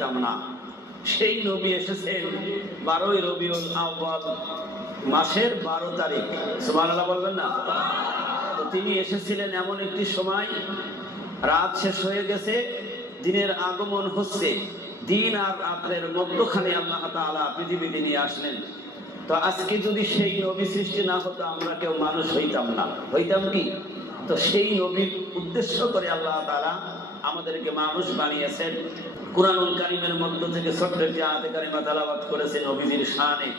হইতাম না। সেই নবী এসেছেন 12ই রবিউল আউয়াল মাসের 12 তারিখ। সুবহানাল্লাহ বলবেন না? তো তিনি এসেছিলেন এমন একটি সময়, রাত শেষ হয়ে গেছে, দিনের আগমন হচ্ছে, দিন আর রাতের মধ্যখানে আল্লাহ তাআলা পৃথিবীতে নিয়ে আসলেন। তো আজকে যদি সেই নবী সৃষ্টি না হতো আমরা কেউ মানুষ হইতাম না। হইতাম কি? তো সেই নবীর উদ্দেশ্য করে আল্লাহ তাআলা আমাদেরকে মানুষ বানিয়েছেন। কুরআনুল কারীমের মধ্য থেকে ছোট্ট একটি আয়াতে কারিমা তেলাওয়াত করেছেন নবীজির শানে।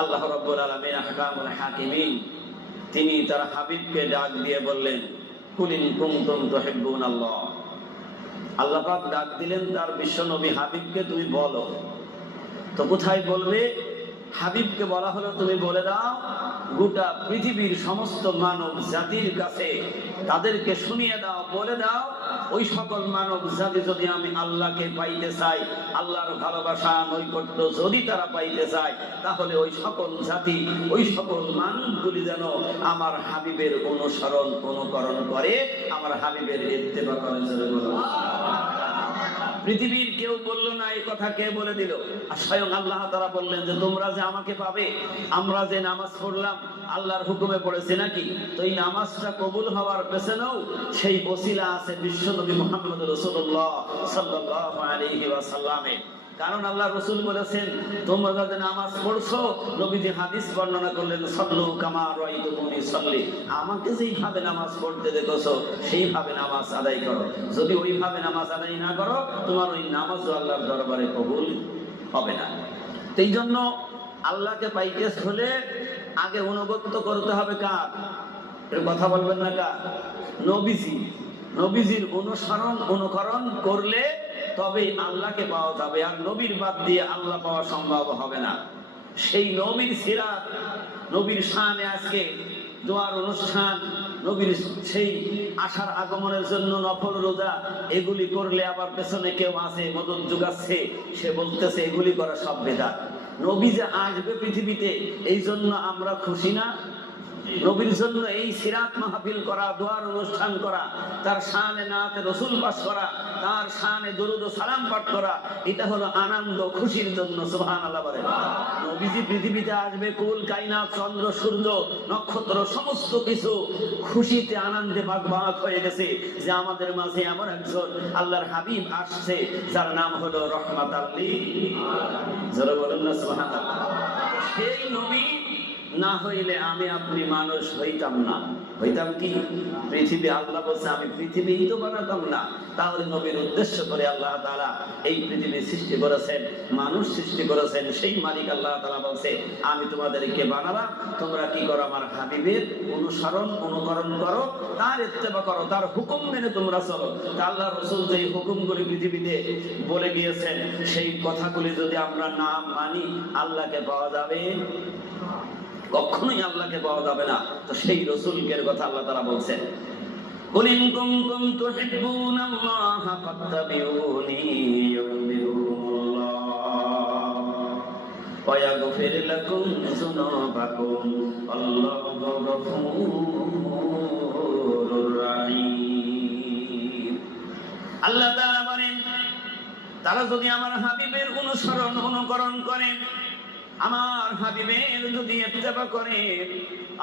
আল্লাহ রাব্বুল আলামিন আহকামুল হাকিমিন, তিনি তার হাবিবকে ডাক দিয়ে বললেন, কুলিন কুনতুম তুহিব্বুনাল্লাহ। আল্লাহ পাক ডাক দিলেন তার বিশ্ব নবী হাবিবকে, তুমি বলো। তো কোথায় বলবে? হাবিবকে বলা হলো তুমি বলে দাও গোটা পৃথিবীর সমস্ত মানব জাতির কাছে, তাদেরকে শুনিয়ে দাও, বলে দাও ওই সকল মানব জাতি যদি আমি আল্লাহকে পাইতে চাই, আল্লাহর ভালোবাসা নৈকট্য যদি তারা পাইতে চায়, তাহলে ওই সকল জাতি, ওই সকল মানুষগুলি যেন আমার হাবিবের অনুসরণ অনুকরণ করে, আমার হাবিবের ইত্তেবা করে। পৃথিবীর কেউ বলল না এই কথা, কে বলে দিল? আর স্বয়ং আল্লাহ তাআলা বললেন যে তোমরা যে আমাকে পাবে, আমরা যে নামাজ পড়লাম আল্লাহর হুকুমে পড়েছি নাকি? তো এই নামাজটা কবুল হওয়ার পেছনেও সেই ওসিলা আছে বিশ্বনবী মুহাম্মদ রাসূলুল্লাহ সাল্লাল্লাহু আলাইহি ওয়াসাল্লামের। কারণ আল্লাহ রাসূল বলেছেন তোমরা যাদের নামাজ পড়ছো, নবীজি হাদিস বর্ণনা করলেন, সাল্লু কামা রাআইতুমুনি সাল্লি, আমাকে যেইভাবে নামাজ পড়তে দেখেছো সেইভাবে নামাজ আদায় করো। যদি ওইভাবে নামাজ আদায় না করো, তোমার ওই নামাজও আল্লাহর দরবারে কবুল হবে না। এই জন্য আল্লাহকে পাইতে হলে আগে অনুগত করতে হবে কার? এর কথা বলবেন না কার? নবীজি। নবীজির অনুসরণ অনুকরণ করলে তবে আল্লাহকে পাওয়া যাবে। আর নবীর বাদ দিয়ে আল্লাহ পাওয়া সম্ভব হবে না। সেই নবীর সিরাত, নবীর শানে আজকে দোয়ার অনুষ্ঠান, নবীর সেই আশার আগমনের জন্য নফল রোজা, এগুলি করলে আবার পেছনে কেউ আছে মদত যোগাচ্ছে, সে বলতেছে এগুলি করা সব বেদাত। নবী যে আসবে পৃথিবীতে এই জন্য আমরা খুশি না? নবীর জন্য এই সিরাত মাহফিল করা, দোয়ার অনুষ্ঠান করা, তার শানে নাতে রাসূল পাঠ করা, তার শানে দরুদ ও সালাম পাঠ করা, এটা হলো আনন্দ খুশির জন্য। সুবহানাল্লাহ বলেন। নবীজি পৃথিবীতে আসবে, কুল কায়নাত, চন্দ্র সূর্য নক্ষত্র সমস্ত কিছু খুশিতে আনন্দে বাগবাগ হয়ে গেছে যে আমাদের মাঝে এমন একজন আল্লাহর হাবিব আসছে যার নাম হলো রহমাতাল লিল আলামিন। যারা বলেন না সুবহানাল্লাহ। সেই নবী না হইলে আমি আপনি মানুষ হইতাম না। হইতাম কি? পৃথিবী, আল্লাহ বলছে আমি পৃথিবী তো বানাতাম না। তাহলে নবীর উদ্দেশ্য করে আল্লাহ তাআলা এই পৃথিবী সৃষ্টি করেছেন, মানুষ সৃষ্টি করেছেন। সেই মালিক আল্লাহ তাআলা বলছে আমি তোমাদেরকে বানালাম, তোমরা কি করো? আমার হাবিবের অনুসরণ অনুকরণ করো, তার ইত্তেবা করো, তার হুকুম মেনে তোমরা চলো। তা আল্লাহ রাসূল যেই হুকুমগুলি পৃথিবীতে বলে গিয়েছেন, সেই কথাগুলি যদি আমরা না মানি আল্লাহকে পাওয়া যাবে? কখনোই আল্লাহকে পাওয়া যাবে না। তো সেই রাসূলের কথা আল্লাহ তাআলা বলছেন, কুল ইন কুনতুম তুহিব্বুনাল্লাহা ফাত্তাবিউনি ইউহিব্বুকুমুল্লাহ ওয়া ইয়াগফির লাকুম যুনুবাকুম আল্লাহু গফুরুর রাহিম। আল্লাহ তাআলা বলেন তারা যদি আমার হাবিবের অনুসরণ অনুকরণ করে, আমার হাবিবের যদি ইত্তেবা করে,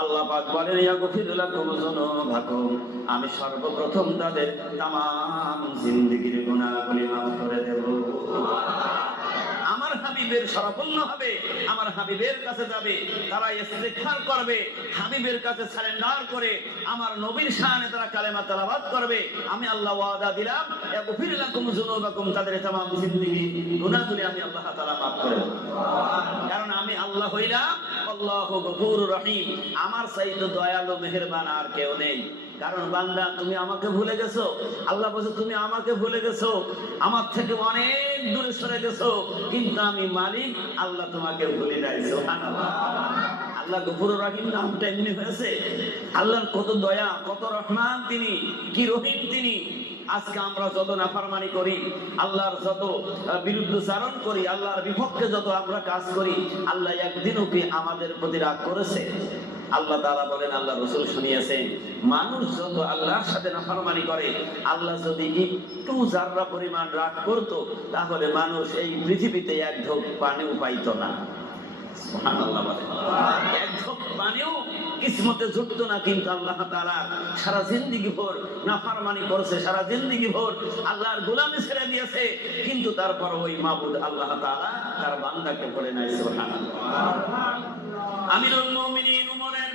আল্লাহ পাক বলেন ইয়াগফির লাকুম যুনুবাকুম, আমি সর্বপ্রথম তাদের তামাম জিন্দেগীর গুনাহগুলি মাফ করে দেব। আমার হাবিবের শরফপূর্ণ হবে, আমার হাবিবের কাছে যাবে, তারা ইস্তিগফার করবে, হাবিবের কাছে সারেন্ডার করে আমার নবীর শানে তারা কালেমা তেলাওয়াত করবে। আমি আল্লাহ ওয়াদা দিলাম ইয়াগফির লাকুম যুনুবাকুম, তাদের তামাম জিন্দেগীর গুনাহগুলি আমি আল্লাহ তাআলা মাফ করে দেব। কারণ আমি আল্লাহ হইলাম আল্লাহু গফুরুর রহিম, আমার চাইতে দয়ালু মেহেরবান আর কেউ নেই। কারণ বান্দা তুমি আমাকে ভুলে গেছো, আল্লাহ বলছে তুমি আমাকে ভুলে গেছো, আমার থেকে অনেক দূরে সরে গেছো, কিন্তু আমি মালিক আল্লাহ তোমাকে ভুলে নাই। সুবহানাল্লাহ। আল্লাহ গফুরুর রহিম নামটা এমনি হয়েছে, আল্লাহর কত দয়া, কত রহমান তিনি, কি রহিম তিনি। আজকে আমরা যত নাফরমানি করি, আল্লাহর যত বিরুদ্ধচারণ করি, আল্লাহর বিপক্ষে যত আমরা কাজ করি, আল্লাহ একদিনও কি আমাদের প্রতি রাগ করেছে? আল্লাহ তাআলা বলেন, আল্লাহ রাসূল শুনিয়েছেন, মানুষ যত আল্লাহর সাথে নাফরমানি করে, আল্লাহ যদি একটু যাররা পরিমাণ রাগ করত, তাহলে মানুষ এই পৃথিবীতে এক ঢোক পানিও পাইত না। সুবহানাল্লাহ বলেন, এক ঢোক পানিও কিসমতে জুটতো না। কিন্তু আল্লাহ তাআলা সারা জিন্দেগি ভর নাফরমানি করেছে, সারা জিন্দেগি ভর আল্লাহর গোলামি ছেড়ে দিয়েছে, কিন্তু তারপর ওই মাবুদ আল্লাহ তাআলা তার বান্দাকে বলে নাই। সুবহানাল্লাহ। আমিরুল মুমিনিন উমরের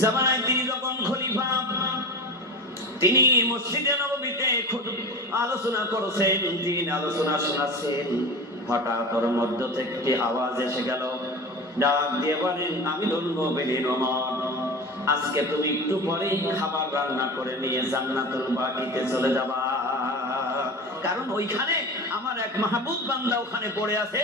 জামানায় তিনি যখন খলিফা, তিনি মসজিদে নববীতে আলোচনা করেছেন, দিন আলোচনা শোনাচ্ছেন। হঠাৎ ওর মধ্য থেকে একটি আওয়াজ এসে গেল, ডাক দিয়ে বলেন, আমিরুল মুমিনিন ওমর, আজকে তুমি একটু পরেই খাবার রান্না করে নিয়ে জান্নাতুল বাকিতে চলে যাবা, কারণ ওইখানে আমার এক মাহবুব বান্দা ওখানে পড়ে আছে,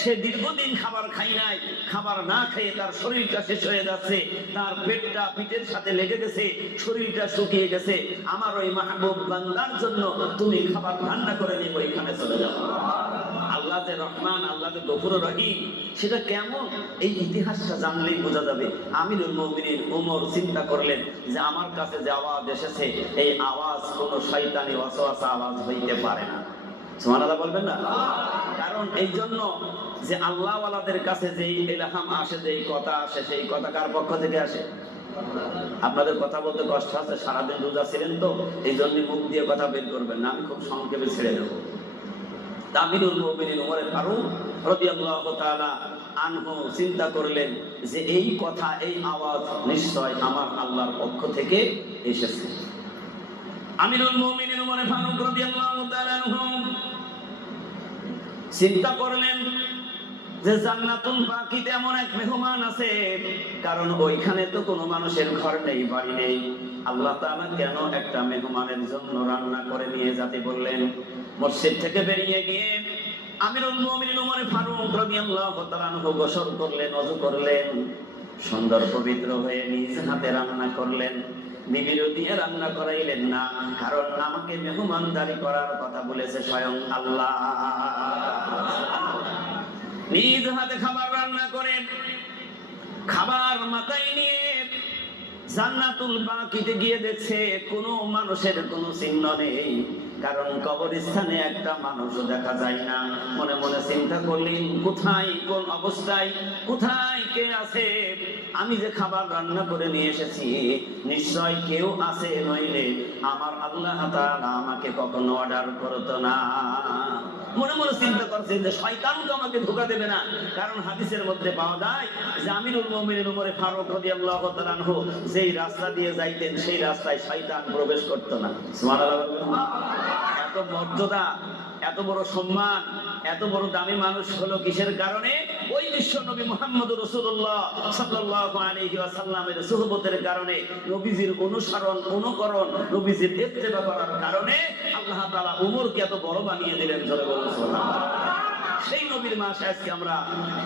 সে দীর্ঘদিন খাবার খাই নাই, খাবার না খেয়ে তার শরীরটা শেষ হয়ে যাচ্ছে, তার পেটটা পিঠের সাথে লেগে গেছে, শরীরটা শুকিয়ে গেছে। আমার ওই মাহবুব বান্দার জন্য তুমি খাবার রান্না করে নিয়ে ওইখানে চলে যাও। আল্লাহ যে রহমান, আল্লাহ যে গফুর রহিম, সেটা কেমন এই ইতিহাসটা জানলেই বোঝা যাবে। আমিরুল মুমিনিন ওমর চিন্তা করলেন যে আমার কাছে যে আওয়াজ এসেছে, এই আওয়াজ কোনো শয়তানি ওয়াসওয়াসা আওয়াজ হইতে পারে না। সুবহানাল্লাহ বলবেন না? কারণ এই জন্য যে আল্লাহ ওয়ালাদের কাছে যেই ইলহাম আসে, যেই কথা আসে, সেই কথা কার পক্ষ থেকে আসে? আপনাদের কথা বলতে কষ্ট আছে, সারাদিন রোজা ছিলেন তো, এই জন্য মুখ দিয়ে কথা বের করবেন না, আমি খুব সংক্ষেপে ছেড়ে দেব। আমিরুল মুমিনিন ওমর ফারুক রাদিয়াল্লাহু তাআলা আনহু চিন্তা করলেন যে এই কথা, এই আওয়াজ নিশ্চয় আমার আল্লাহর পক্ষ থেকে এসেছে। আমিরুল মুমিনিন ওমর ফারুক রাদিয়াল্লাহু তাআলা আনহু চিন্তা করলেন যে জান্নাতুল বাকিতে এমন এক মেহমান আছে, কারণ ওইখানে তো কোনো মানুষের ঘর নেই, বাড়ি নেই। আল্লাহ তাআলা কেন একটা মেহমানের জন্য রান্না করে নিয়ে যেতে বললেন? মসজিদ থেকে বেরিয়ে গিয়ে আমিরুল মুমিনিন ওমর ফারুক রাদিয়াল্লাহু তাআলা আনহু গোসল করলেন, ওযু করলেন, সুন্দর পবিত্র হয়ে নিজ হাতে রান্না করলেন। বিবির দিয়ে রান্না করাইলেন না, কারণ আমাকে মেহমানদারি করার কথা বলেছে স্বয়ং আল্লাহ। নিজ হাতে খাবার রান্না করে খাবার মাথায় নিয়ে জান্নাতুল বাকিতে গিয়ে দেখছে কোনো মানুষের কোনো চিহ্ন নেই, কারণ কবরস্থানে একটা মানুষও দেখা যায় না। মনে মনে চিন্তা করলেন, কোথায়, কোন অবস্থায়, কোথায় কে আছে? আমি যে খাবার রান্না করে নিয়ে এসেছি, নিশ্চয় কেউ আছে, নইলে আমার আল্লাহ তাআলা আমাকে কখনো অর্ডার করতো না। মনে মনে চিন্তা করছেন যে শয়তান তো আমাকে ধোঁকা দেবে না, কারণ হাদিসের মধ্যে পাওয়া যায় যে আমিরুল মুমিনিন ওমর ফারুক রাদিয়াল্লাহু তাআলা আনহু যেই রাস্তা দিয়ে যাইতেন, সেই রাস্তায় শয়তান প্রবেশ করতো না। সুবহানাল্লাহ। এত মর্যাদা, এত বড় সম্মান, এত বড় দামি মানুষ হলো কিসের কারণে? ওই বিশ্ব নবী মুহাম্মদুর রাসূলুল্লাহ সাল্লাল্লাহু আলাইহি ওয়াসাল্লামের সুহবতের কারণে, নবীজির অনুসরণ, অনুকরণ, নবীজির ইত্তেবা করার কারণে আল্লাহ তাআলা ওমরকে এত বড় বানিয়ে দিলেন। ধরে বলুন সুবহানাল্লাহ। সেই নবীর মাসে আজকে আমরা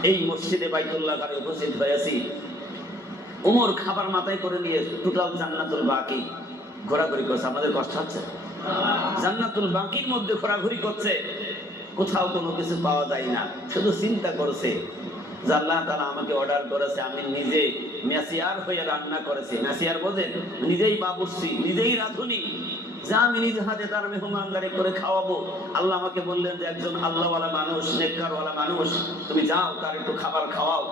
এই মসজিদে বাইতুল্লাহ ঘরে উপস্থিত হয়েছি। ওমর খাবার মাথায় করে নিয়ে টোটাল জান্নাতুল বাকি ঘোরাঘুরি করছে। আমাদের কষ্ট হচ্ছে? জান্নাতুল বাকির মধ্যে ঘোরাঘুরি করছে, কোথাও কোনো কিছু পাওয়া যায় না। শুধু চিন্তা করছে যে আল্লাহ তাআলা আমাকে অর্ডার করেছে, আমি নিজে মেসিয়ার হয়ে রান্না করেছি। মেসিয়ার বোঝেন? নিজেই বাবুর্চি, নিজেই রাঁধুনি, যে আমি নিজ হাতে তার মেহমানদারি করে খাওয়াবো। আল্লাহ আমাকে বললেন যে একজন আল্লাহওয়ালা মানুষ, নেককারওয়ালা মানুষ, তুমি যাও, তার একটু খাবার খাওয়াও।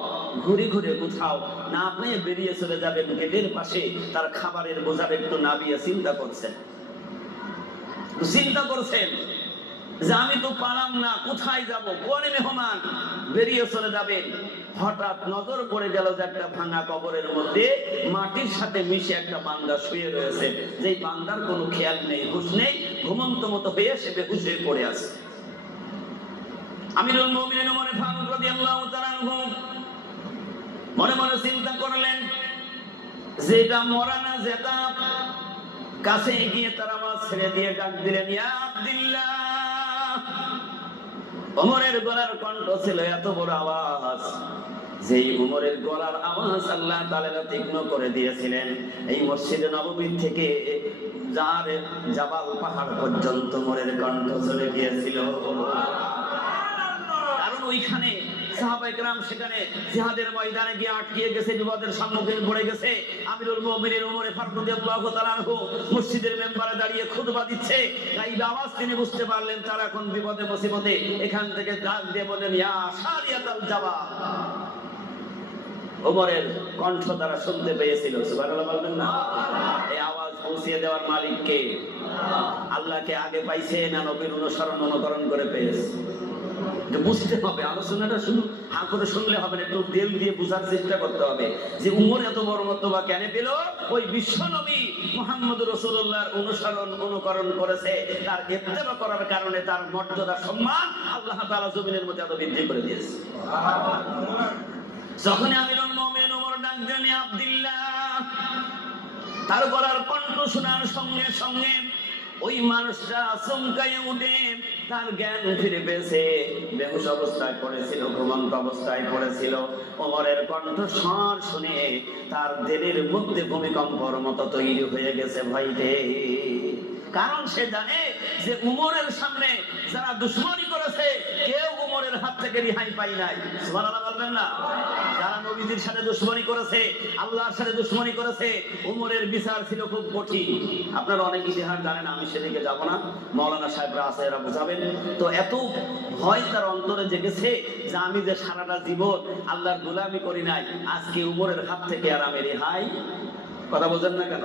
ঘুরে ঘুরে কোথাও না আপনি বেরিয়ে চলে যাবেন গেটের পাশে, তার খাবারের বোঝাবে একটু নাবিয়ে চিন্তা করছেন যে আমি তো পারলাম না, কোথায় যাব, কোন মেহমান? বেরিয়ে চলে যাবেন। হঠাৎ নজর পড়ে গেল যে একটা ভাঙা কবরের মধ্যে মাটির সাথে মিশে একটা বান্দা শুয়ে রয়েছে, যেই বান্দার কোনো খেয়াল নেই, হুঁশ নেই, ঘুমন্ত মতো হয়ে সে বেহুশ হয়ে পড়ে আছে। আমিরুল মুমিনিন ওমর ফারুক রাদিয়াল্লাহু তাআলা আনহু মনে মনে চিন্তা করলেন যে এটা মরা না যেটা। কাছে গিয়ে তার আওয়াজ ছেড়ে দিয়ে ডাক দিলেন, ইয়া আব্দুল্লাহ। ওমরের গলার কণ্ঠ ছিল এত বড় আওয়াজ, যেই উমরের গলার আওয়াজ আল্লাহ তাআলা তীক্ষ্ণ করে দিয়েছিলেন। এই মসজিদে নববী থেকে যার জাবাল পাহাড় পর্যন্ত উমরের কণ্ঠ চলে গিয়েছিল। কারণ ওইখানে সাহাবায়ে কেরাম সেখানে জিহাদের ময়দানে গিয়ে আটকিয়ে গেছে, বিপদের সম্মুখীন পড়ে গেছে। আমিরুল মুমিনিন ওমর ফারুক রাদিয়াল্লাহু তাআলা আনহু মসজিদের মেম্বারে দাঁড়িয়ে খুতবা দিচ্ছে। গাইব আওয়াজ তিনি বুঝতে পারলেন তারা এখন বিপদে মুসিবতে। এখান থেকে ডাক দিয়ে বলেন, ইয়া শারিয়াতাল জাবাল। ওমরের কণ্ঠ তারা শুনতে পেয়েছিল। সুবহানাল্লাহ বলবেন না? এই আওয়াজ পৌঁছিয়ে দেওয়ার মালিক কে? আল্লাহকে আগে পাইছে না নবীর অনুকরণ করে পেয়েছে? বুঝতে হবে। আলোচনাটা শুধু হা করে শুনলে হবে না, একটু দিল দিয়ে বোঝার চেষ্টা করতে হবে যে উমর এত বড় মর্তবা কেন পেল। ওই বিশ্ব নবী মুহাম্মদ রাসূলুল্লাহর অনুকরণ করেছে, তার ইত্তেবা করার কারণে তার মর্যাদা সম্মান আল্লাহ তাআলা জমিনের মধ্যে এত বৃদ্ধি করে দিয়েছে। যখন আমিরুল মুমিনিন ওমর ডাক দেন, আব্দুল্লাহ, তার গলার কণ্ঠ শোনার সঙ্গে সঙ্গে ওই মানুষটা চমকাইয়ে উঠে, তার জ্ঞান ফিরে পেয়েছে। বেহুশ অবস্থায় পড়েছিল, ঘুমন্ত অবস্থায় পড়েছিল। ওমরের কণ্ঠস্বর শুনে তার দেহের মধ্যে ভূমিকম্পর মতো তৈরি হয়ে গেছে ভয়তে। কারণ সে জানে যে উমরের সামনে যারা দুশমনি করেছে কেউ উমরের হাত থেকে রেহাই পাই নাই। সুবহানাল্লাহ বলবেন না? যারা নবীজির সাথে দুশমনি করেছে, আল্লাহর সাথে দুশমনি করেছে, উমরের বিচার ছিল খুব কঠিন। আপনারা অনেক ইতিহাস জানেন, আমি সেদিকে যাব না, মাওলানা সাহেবরা আছে, এরা বুঝাবেন। তো এত ভয় তার অন্তরে জেগেছে যে আমি যে সারাটা জীবন আল্লাহর গোলামি করি নাই, আজকে উমরের হাত থেকে আর আমি রেহাই, কথা বলছেন না কেন?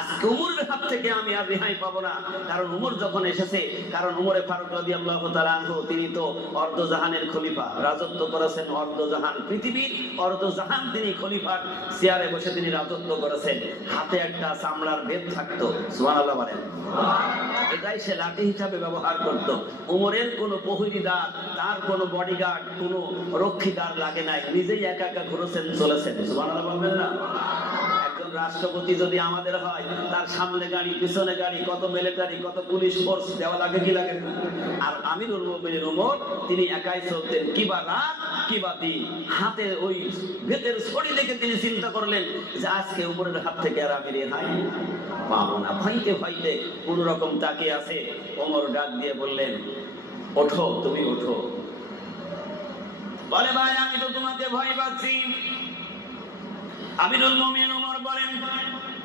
আজকে উমরের হাত থেকে আমি আর রেহাই পাবো না। কারণ উমর যখন এসেছে, কারণ উমরে ফারুক রাদিয়াল্লাহু তাআলা আনহু তিনি তো অর্ধজাহানের খলিফা, রাজত্ব করেছেন অর্ধজাহান, পৃথিবীর অর্ধজাহান তিনি খলিফার চেয়ারে বসে তিনি রাজত্ব করেছেন। হাতে একটা চামড়ার বেত থাকতো, সুবহানাল্লাহ বলেন। এটাই সে লাঠি হিসাবে ব্যবহার করত। উমরের কোনো প্রহরীদার, তার কোনো বডিগার্ড, কোনো রক্ষীদার লাগে নাই, নিজেই একা একা ঘুরেছেন, চলেছেন। সুবহানাল্লাহ বলবেন না? রাষ্ট্রপতি যদি আমাদের হয়, তার সামনে গাড়ি, পিছনে গাড়ি, কত মিলিটারি, কত পুলিশ ফোর্স দেওয়া লাগে কি লাগে না? আর আমিরুল মুমিনিন ওমর তিনি একাই চলতেন, কিবা রাত কিবা দিন, হাতে ওই বেতের ছড়ি দেখে তিনি চিন্তা করলেন যে আজকে উমরের হাত থেকে আর আমি রেহাই পাবো না। ভয়তে ভয়তে কোন রকম তাকিয়ে আছে। ওমর ডাক দিয়ে বললেন, ওঠো, তুমি ওঠো। বলে, ভাই আমি তো তোমাকে ভয় পাচ্ছি। আমিরুল মুমিনিন ওমর বলেন,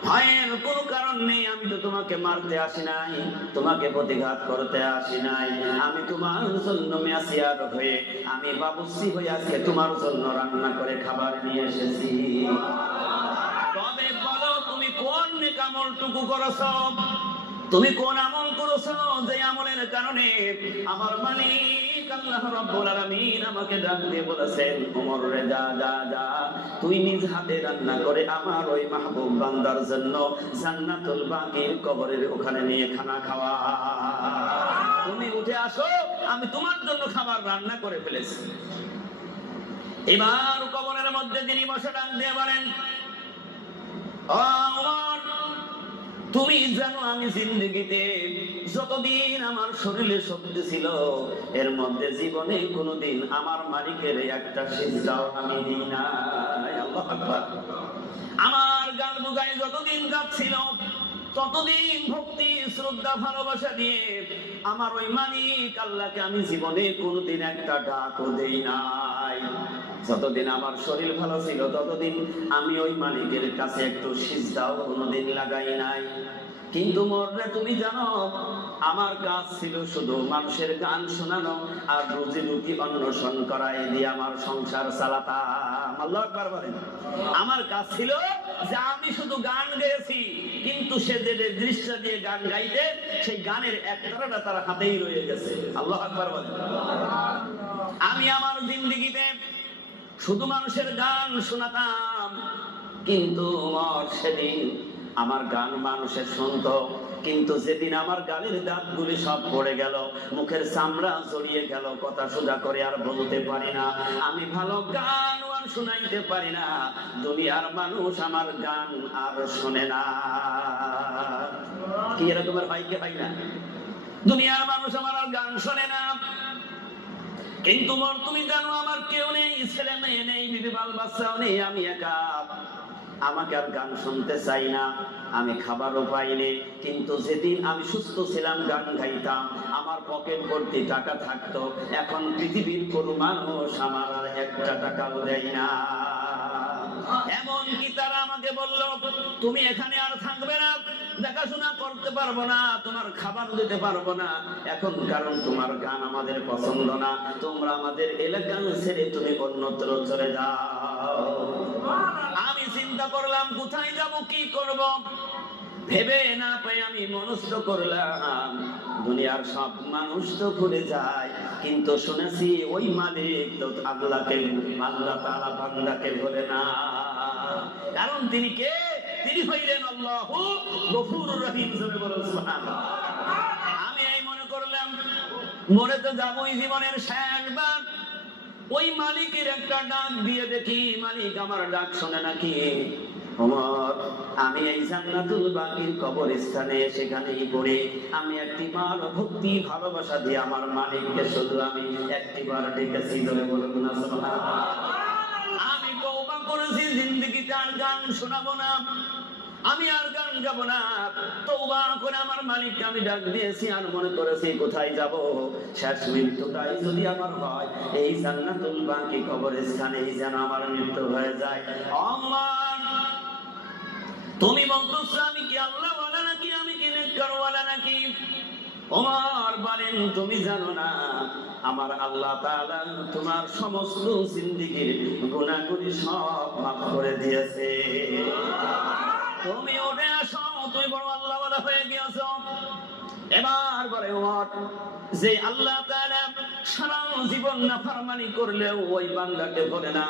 ভয়ের কোনো কারণ নেই, আমি তো তোমাকে মারতে আসি নাই, তোমাকে প্রতিঘাত করতে আসি নাই। আমি তোমার জন্য মেসিয়ার হয়ে, আমি বাবুর্চি হয়ে আজকে তোমার জন্য রান্না করে খাবার নিয়ে এসেছি। তবে বলো, তুমি কোন নেক আমলটুকু করেছো? তুমি কোন আমল করেছো যে আমলের কারণে আমার মালিক আল্লাহ রাব্বুল আলামিন আমাকে ডাক দিয়ে বলেছেন, ওমর রে যা যা যা, তুই নিজ হাতে রান্না করে আমার ওই মাহবুব বান্দার জন্য জান্নাতুল বাকির কবরের ওখানে নিয়ে খানা খাওয়া। তুমি উঠে আসো, আমি তোমার জন্য খাবার রান্না করে ফেলেছি। এবার কবরের মধ্যে তিনি বসে ডাক দিয়ে বলেন, ও ওমর, তুমি জানো আমি জিন্দেগিতে যতদিন আমার শরীরে শক্তি ছিল, এর মধ্যে জীবনে কোনোদিন আমার মালিকের একটা সিজদাও আমি দিই নাই। আল্লাহু আকবার। আমার গাল বুঝায় যতদিন যাচ্ছিল, ততদিন ভক্তি, শ্রদ্ধা, ভালোবাসা দিয়ে আমার ওই মালিক আল্লাহকে আমি জীবনে কোনোদিন একটা ডাকও দেই নাই। যতদিন আমার শরীর ভালো ছিল, ততদিন আমি ওই মালিকের কাছে একটু সিজদাও কোনোদিন লাগাই নাই। কিন্তু মরলে তুমি জানো, আমার কাজ ছিল শুধু মানুষের গান শোনানো আর রুজি রুটি অন্বেষণ করাই দিয়ে আমার সংসার চালাতাম। আল্লাহু আকবার বলেন। আমার কাজ ছিল যে আমি শুধু গান গেয়েছি, কিন্তু সে যে দৃশ্য দিয়ে গান গাইতে, সেই গানের একটাটা তার হাতেই রয়ে গেছে। আল্লাহু আকবার বলেন। আমি আমার জিন্দেগিতে শুধু মানুষের গান শোনাতাম, কিন্তু সেদিন আমার গান মানুষের শুনতো, কিন্তু যেদিন আমার গালের দাঁতগুলি সব পড়ে গেল, মুখের চামড়া জড়িয়ে গেল, কথা সোজা করে আর বলতে পারি না, আমি ভালো গান আর শোনাইতে পারি না, দুনিয়ার মানুষ আমার গান আর শোনে না। কি এরকমের ভাইকে ভাই না? দুনিয়ার মানুষ আমার আর গান শোনে না। কিন্তু তুমি জানো আমার কেউ নেই, ছেলে মেয়ে নেই, বিবি বাল বাচ্চাও নেই, আমি একা। আমাকে আর গান শুনতে চাই না, আমি খাবারও পাইনি, কিন্তু যেদিন আমি সুস্থ ছিলাম গান গাইতাম, আমার পকেট ভর্তি টাকা থাকতো। এখন পৃথিবীর কোনো মানুষ আমার আর একটা টাকাও দেয় না। এমনকি তারা আমাকে বলল, তুমি এখানে আর থাকবে না, দেখাশোনা করতে পারবো না, তোমার খাবার দিতে পারবো না এখন, কারণ তোমার গান আমাদের পছন্দ না, তোমরা আমাদের এলাকা ছেড়ে তুমি অন্যত্র চলে যাও। আমি চিন্তা করলাম কোথায় যাব, কি করব, ভেবে না পাই আমি মনস্থ করলাম দুনিয়ার সব মানুষ তো ঘুরে যায়, কিন্তু শুনেছি ওই মালিক তো আল্লাহকে, আল্লাহ তাআলা বান্দাকে ভুলে না। কারণ তিনি কে? তিনি হইলেন আল্লাহু গফুরুর রহিম। জোরে বলুন সুবহানাল্লাহ। আমি এই মনে করলাম মরে তো যাবই, জীবনের শেষবার ওই মালিকের একটা ডাক দিয়ে দেখি মালিক আমার ডাক শোনে নাকি। ওমর, আমি এই জান্নাতুল বাকির কবরস্থানে সেখানেই পড়ে আমি একটিবার ভক্তি ভালোবাসা দিয়ে আমার মালিককে শুধু আমি একটিবার ডেকেছি। ধরে বলুন না সুবহানাল্লাহ। আমি তওবা করেছি, জিন্দেগিতে আর গান শোনাবো না, আমি আর গান গাবো না। তওবা করে আমার মালিককে আমি ডাক দিয়েছি, আর মনে করেছি কোথায় যাব, শেষ মৃত্যুটাই যদি আমার হয় এই জান্নাতুল বাকি কবরস্থানেই যেন আমার মৃত্যু হয়ে যায়। আল্লাহ, তুমি বলতেছো আমি কি আল্লাহ ওয়ালা নাকি, আমি কি নেককার ওয়ালা নাকি? ওমর বলেন, তুমি জানো না আমার আল্লাহ তাআলা তোমার সমস্ত জিন্দেগীর গুনাহগুলি সব মাফ করে দিয়েছে। তুমি উঠে আসো, তুমি বড় আল্লাহ ওয়ালা হয়ে গিয়েছো। এবার বলে ওমর, যে আল্লাহ তাআলা সারা জীবন নাফরমানি করলেও ওই বান্দাকে বলে না,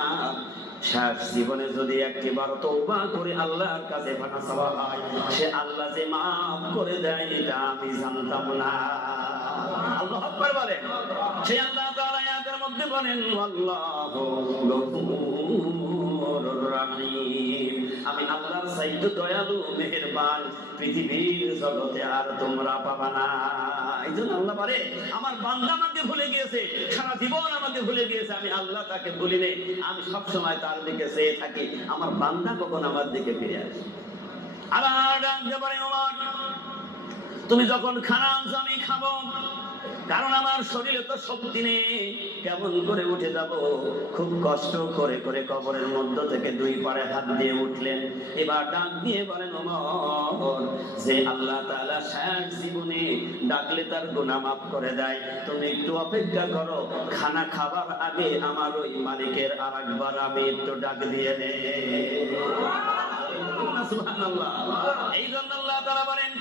শেষ জীবনে যদি একবার তওবা করে আল্লাহর কাছে পানা চাওয়া হয়, সে আল্লাহ যে মাফ করে দেয় এটা আমি জানতাম না। আল্লাহু আকবার বলেন। সে আল্লাহ তাআলা আয়াতের মধ্যে বলেন, আল্লাহু গফুরুর রহিম, আমি আল্লাহর চাইতে দয়ালু মেহেরবান পৃথিবীর জগতে আর তোমরা পাবা না। এই জন্য আল্লাহ বলে, আমার বান্দা আমাকে ভুলে গিয়েছে, সারা জীবন আমাকে ভুলে গিয়েছে, আমি আল্লাহ তাকে ভুলি নেই, আমি সবসময় তার দিকে চেয়ে থাকি, আমার বান্দা কখন আমার দিকে ফিরে আসে। আবার ডাকতে পারে, ওমর, তুমি যখন খানা আনছো আমি খাবো, কারণ আমার শরীরে তো শক্তি নেই, কেমন করে উঠে যাব। খুব কষ্ট করে করে কবরের মধ্য থেকে দুই পারে হাত দিয়ে উঠলেন। এবার ডাক দিয়ে বলেন, ওমর, যে আল্লাহ তাআলা শেষ জীবনে ডাকলে তার গুনাহ মাফ করে দেয়, তুমি একটু অপেক্ষা করো, খানা খাবার আগে আমার ওই মালিকের আরেকবার আমি একটু ডাক দিয়ে নে। সুবহানাল্লাহ। এই জন্য আল্লাহ তাআলা বলেন,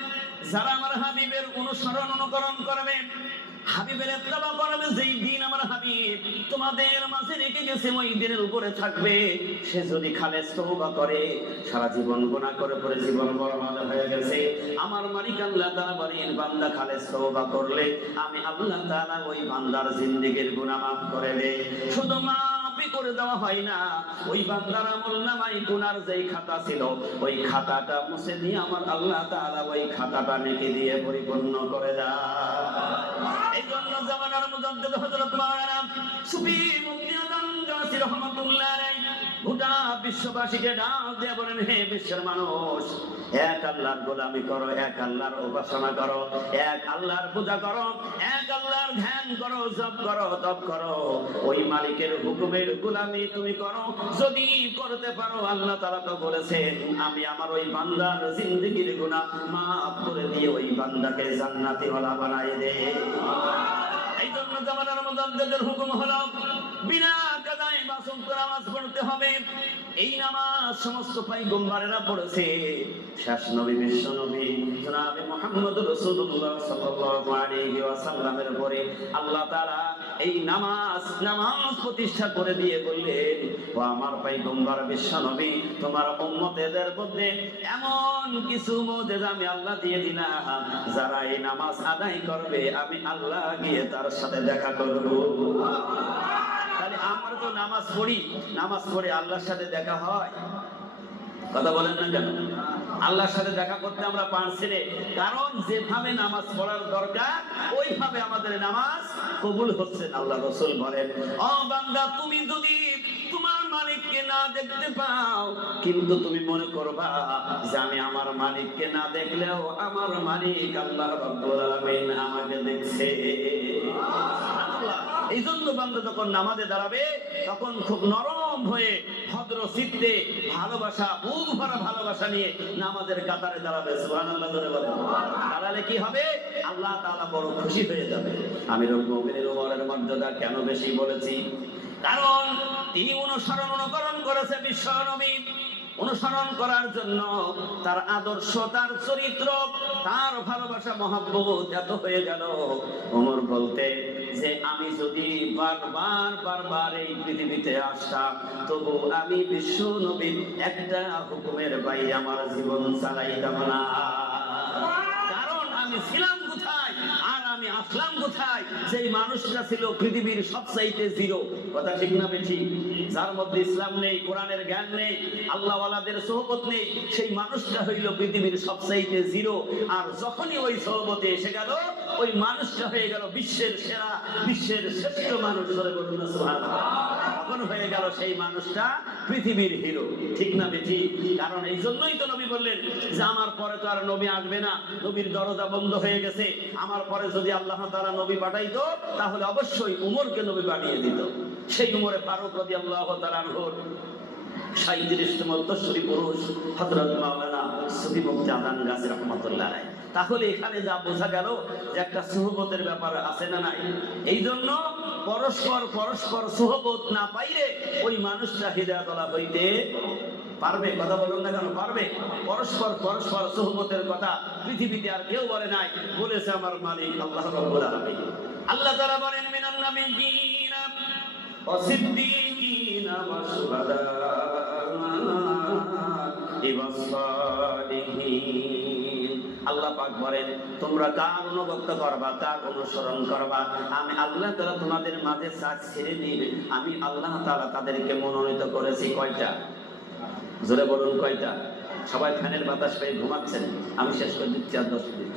যারা আমার হাবিবের অনুসরণ অনুকরণ করবে, হাবিবের ইত্তেবা করবে, যেই দিন আমার হাবিব তোমাদের মাঝে রেখে গেছে ওই দিনের উপরে থাকবে, সে যদি খালেস তওবা করে, সারা জীবন গুনাহ করে করে জীবন বরবাদ হয়ে গেছে, আমার মালিক আল্লাহ তাআলা বলেন, বান্দা খালেস তওবা করলে আমি আল্লাহ তাআলা ওই বান্দার জিন্দেগীর গুনাহ মাফ করে দেই। শুধু মাফই করে দেওয়া হয় না, ওই বান্দার আমলনামায় গুনার যেই খাতা ছিল ওই খাতাটা মুছে দিয়ে আমার আল্লাহ তাআলা ওই খাতাটা নেকি দিয়ে পরিপূর্ণ করে দেয়। এই জন্য জামানার মুজাদ্দিদ হযরত মাওলানা সুফি মুফতি আযম গাজী রাহমাতুল্লাহ আলাইহি গোটা বিশ্ববাসীকে ডাক দিয়ে বলেন, হে বিশ্বের মানুষ, এক আল্লাহর গোলামি করো, এক আল্লাহর উপাসনা করো, এক আল্লাহর পূজা করো, এক আল্লাহর ধ্যান করো, জপ করো, তপ করো, ওই মালিকের হুকুমের গোলামি তুমি করো। যদি করতে পারো, আল্লাহ তাআলা তো বলেছেন আমি আমার ওই বান্দার জিন্দেগীর গুনাহ মাফ করে দিয়ে ওই বান্দাকে জান্নাতি ওয়ালা বানাই দেই। এই জন্য জামানার মুজাদ্দিদের হুকুম হলো বিনা কাদায় বাসন নামাজ পড়তে হবে। এই নামাজ সমস্ত পয়গম্বরেরা পড়েছে, শেষ নবী বিশ্ব নবী জনাবে মুহাম্মদ রাসূলুল্লাহ সাল্লাল্লাহু আলাইহি ওয়াসাল্লামের পরে আল্লাহ তাআলা এই নামাজ প্রতিষ্ঠা করে দিয়ে বললেন, ও আমার পয়গম্বর বিশ্ব নবী, তোমার উম্মতেদের মধ্যে এমন কিছু মুজিজা আমি আল্লাহ দিয়ে দিলাম, যারা এই নামাজ আদায় করবে আমি আল্লাহ গিয়ে তার সাথে দেখা করব। তাহলে আমরা তো নামাজ পড়ি, নামাজ পড়ে আল্লাহর সাথে দেখা হয়, কথা বলেন না কেন? আল্লাহর সাথে দেখা করতে আমরা পারছি না, কারণ যেভাবে নামাজ পড়ার দরকার ওইভাবে আমাদের নামাজ কবুল হচ্ছে না। আল্লাহ রাসূল বলেন, ও বান্দা, তুমি যদি তোমার মালিককে না দেখতে পাও, কিন্তু তুমি মনে করবা যে আমি আমার মালিককে না দেখলেও আমার মালিক আল্লাহ রাব্বুল আলামিন আমাকে দেখছে। এই জন্য বান্দা যখন নামাজে দাঁড়াবে তখন খুব নরম হয়ে ভদ্র চিত্তে ভালোবাসা, বুক ভরা ভালোবাসা নিয়ে নামাজের কাতারে দাঁড়াবে। সুবহানাল্লাহ জোরে বলেন। দাঁড়ালে কি হবে? আল্লাহ তাআলা বড় খুশি হয়ে যাবে। আমিরুল মুমিনিন ওমরের মর্যাদা কেন বেশি বলেছি? কারণ তিনি অনুকরণ করেছে বিশ্ব নবী। অনুসরণ করার জন্য তার আদর্শ, তার চরিত্র, তার ভালোবাসা, মহব্বত এত হয়ে গেল। ওমর বলতে যে আমি যদি বারবার এই পৃথিবীতে আসতাম, তবু আমি বিশ্ব নবীর একটা হুকুমের বাইরে আমার জীবন চালাইতাম না। কারণ আমি ছিলাম কোথায় আর আমি আসলাম কোথায়? সেই মানুষটা ছিল পৃথিবীর সবচাইতে জিরো। কথা ঠিক না বেঠিক? যার মধ্যে ইসলাম নেই, কোরআনের জ্ঞান নেই, আল্লাহ ওয়ালাদের সোহবত নেই, সেই মানুষটা হইল পৃথিবীর সবচাইতে জিরো। আর যখনই ওই সোহবতে এসে গেল, ওই মানুষটা হয়ে গেল বিশ্বের সেরা, বিশ্বের শ্রেষ্ঠ মানুষ। ধরে বলুন সুবহানাল্লাহ। তখন হয়ে গেল সেই মানুষটা পৃথিবীর হিরো। ঠিক না বেঠিক? কারণ এই জন্যই তো নবী বললেন যে আমার পরে তো আর নবী আসবে না, নবীর দরজা বন্ধ হয়ে গেছে। আমার পরে যদি আল্লাহ তাআলা নবী পাঠাইতো তাহলে অবশ্যই উমরকে নবী পাঠিয়ে দিত। সেই উমরে ফারুক রাদিয়াল্লাহু তাআলা আনহুর 37তম উত্তরসূরি পুরুষ হযরত মাওলানা সুফি মুফতি আদান গাজী রাহমাতুল্লাহ আলাইহি। তাহলে এখানে যা বোঝা গেল যে একটা সুহবতের ব্যাপার আছে না নাই? এই জন্য পরস্পর সুহবত না পাইলে ওই মানুষটা হিদায়াতওয়ালা হইতে পারবে? কথা বলুন না কেন? পারবে? পরস্পর সুহবতের কথা পৃথিবীতে আর কেউ বলে নাই, বলেছে আমার মালিক আল্লাহ রাব্বুল আলামিন। আল্লাহ তাআলা বলেন মিনান নাবিয়্যিনা ওয়া সিদ্দীকিনা ওয়া শুহাদা ওয়া সালিহিন। আল্লাহ পাক বলেন তোমরা কার অনুগত করবা, কার অনুসরণ করবা? আমি আল্লাহ তাআলা তোমাদের মাঝে সাথ ছেড়ে দিবে। আমি আল্লাহ তাআলা তাদেরকে মনোনীত করেছি কয়টা? জোরে বলুন কয়টা? সবাই ফ্যানের বাতাস পেয়ে ঘুমাচ্ছেন, আমি শেষ করে দিচ্ছি আর 10 মিনিট।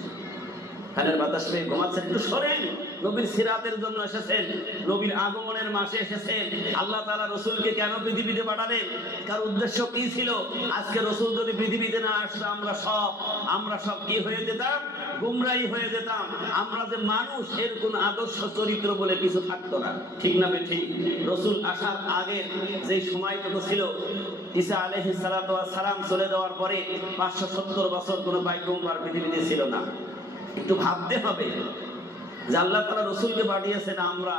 ফ্যানের বাতাস পেয়ে ঘুমাচ্ছেন, একটু সরেন। নবীর সিরাতের জন্য এসেছেন, নবীর আগমনের মাসে এসেছেন। আল্লাহ তাআলা রাসূলকে কেন পৃথিবীতে পাঠালেন? কার উদ্দেশ্য কি ছিল? আজকে রাসূল যদি পৃথিবীতে না আসতো আমরা সব কি হয়ে যেতাম? গুমরাহী হয়ে যেতাম। আমরা যে মানুষ, এর কোন আদর্শ চরিত্র বলে কিছু থাকতো না। ঠিক না বেঠিক? রাসূল আসার আগে যে সময়টুকু ছিল, ঈসা আলাইহিস সালাতু ওয়াস সালাম চলে যাওয়ার পরে 570 বছর কোনো পয়গম্বর পৃথিবীতে ছিল না। একটু ভাবতে হবে যে আল্লাহ তাআলা রাসূলকে পাঠিয়েছেন, আমরা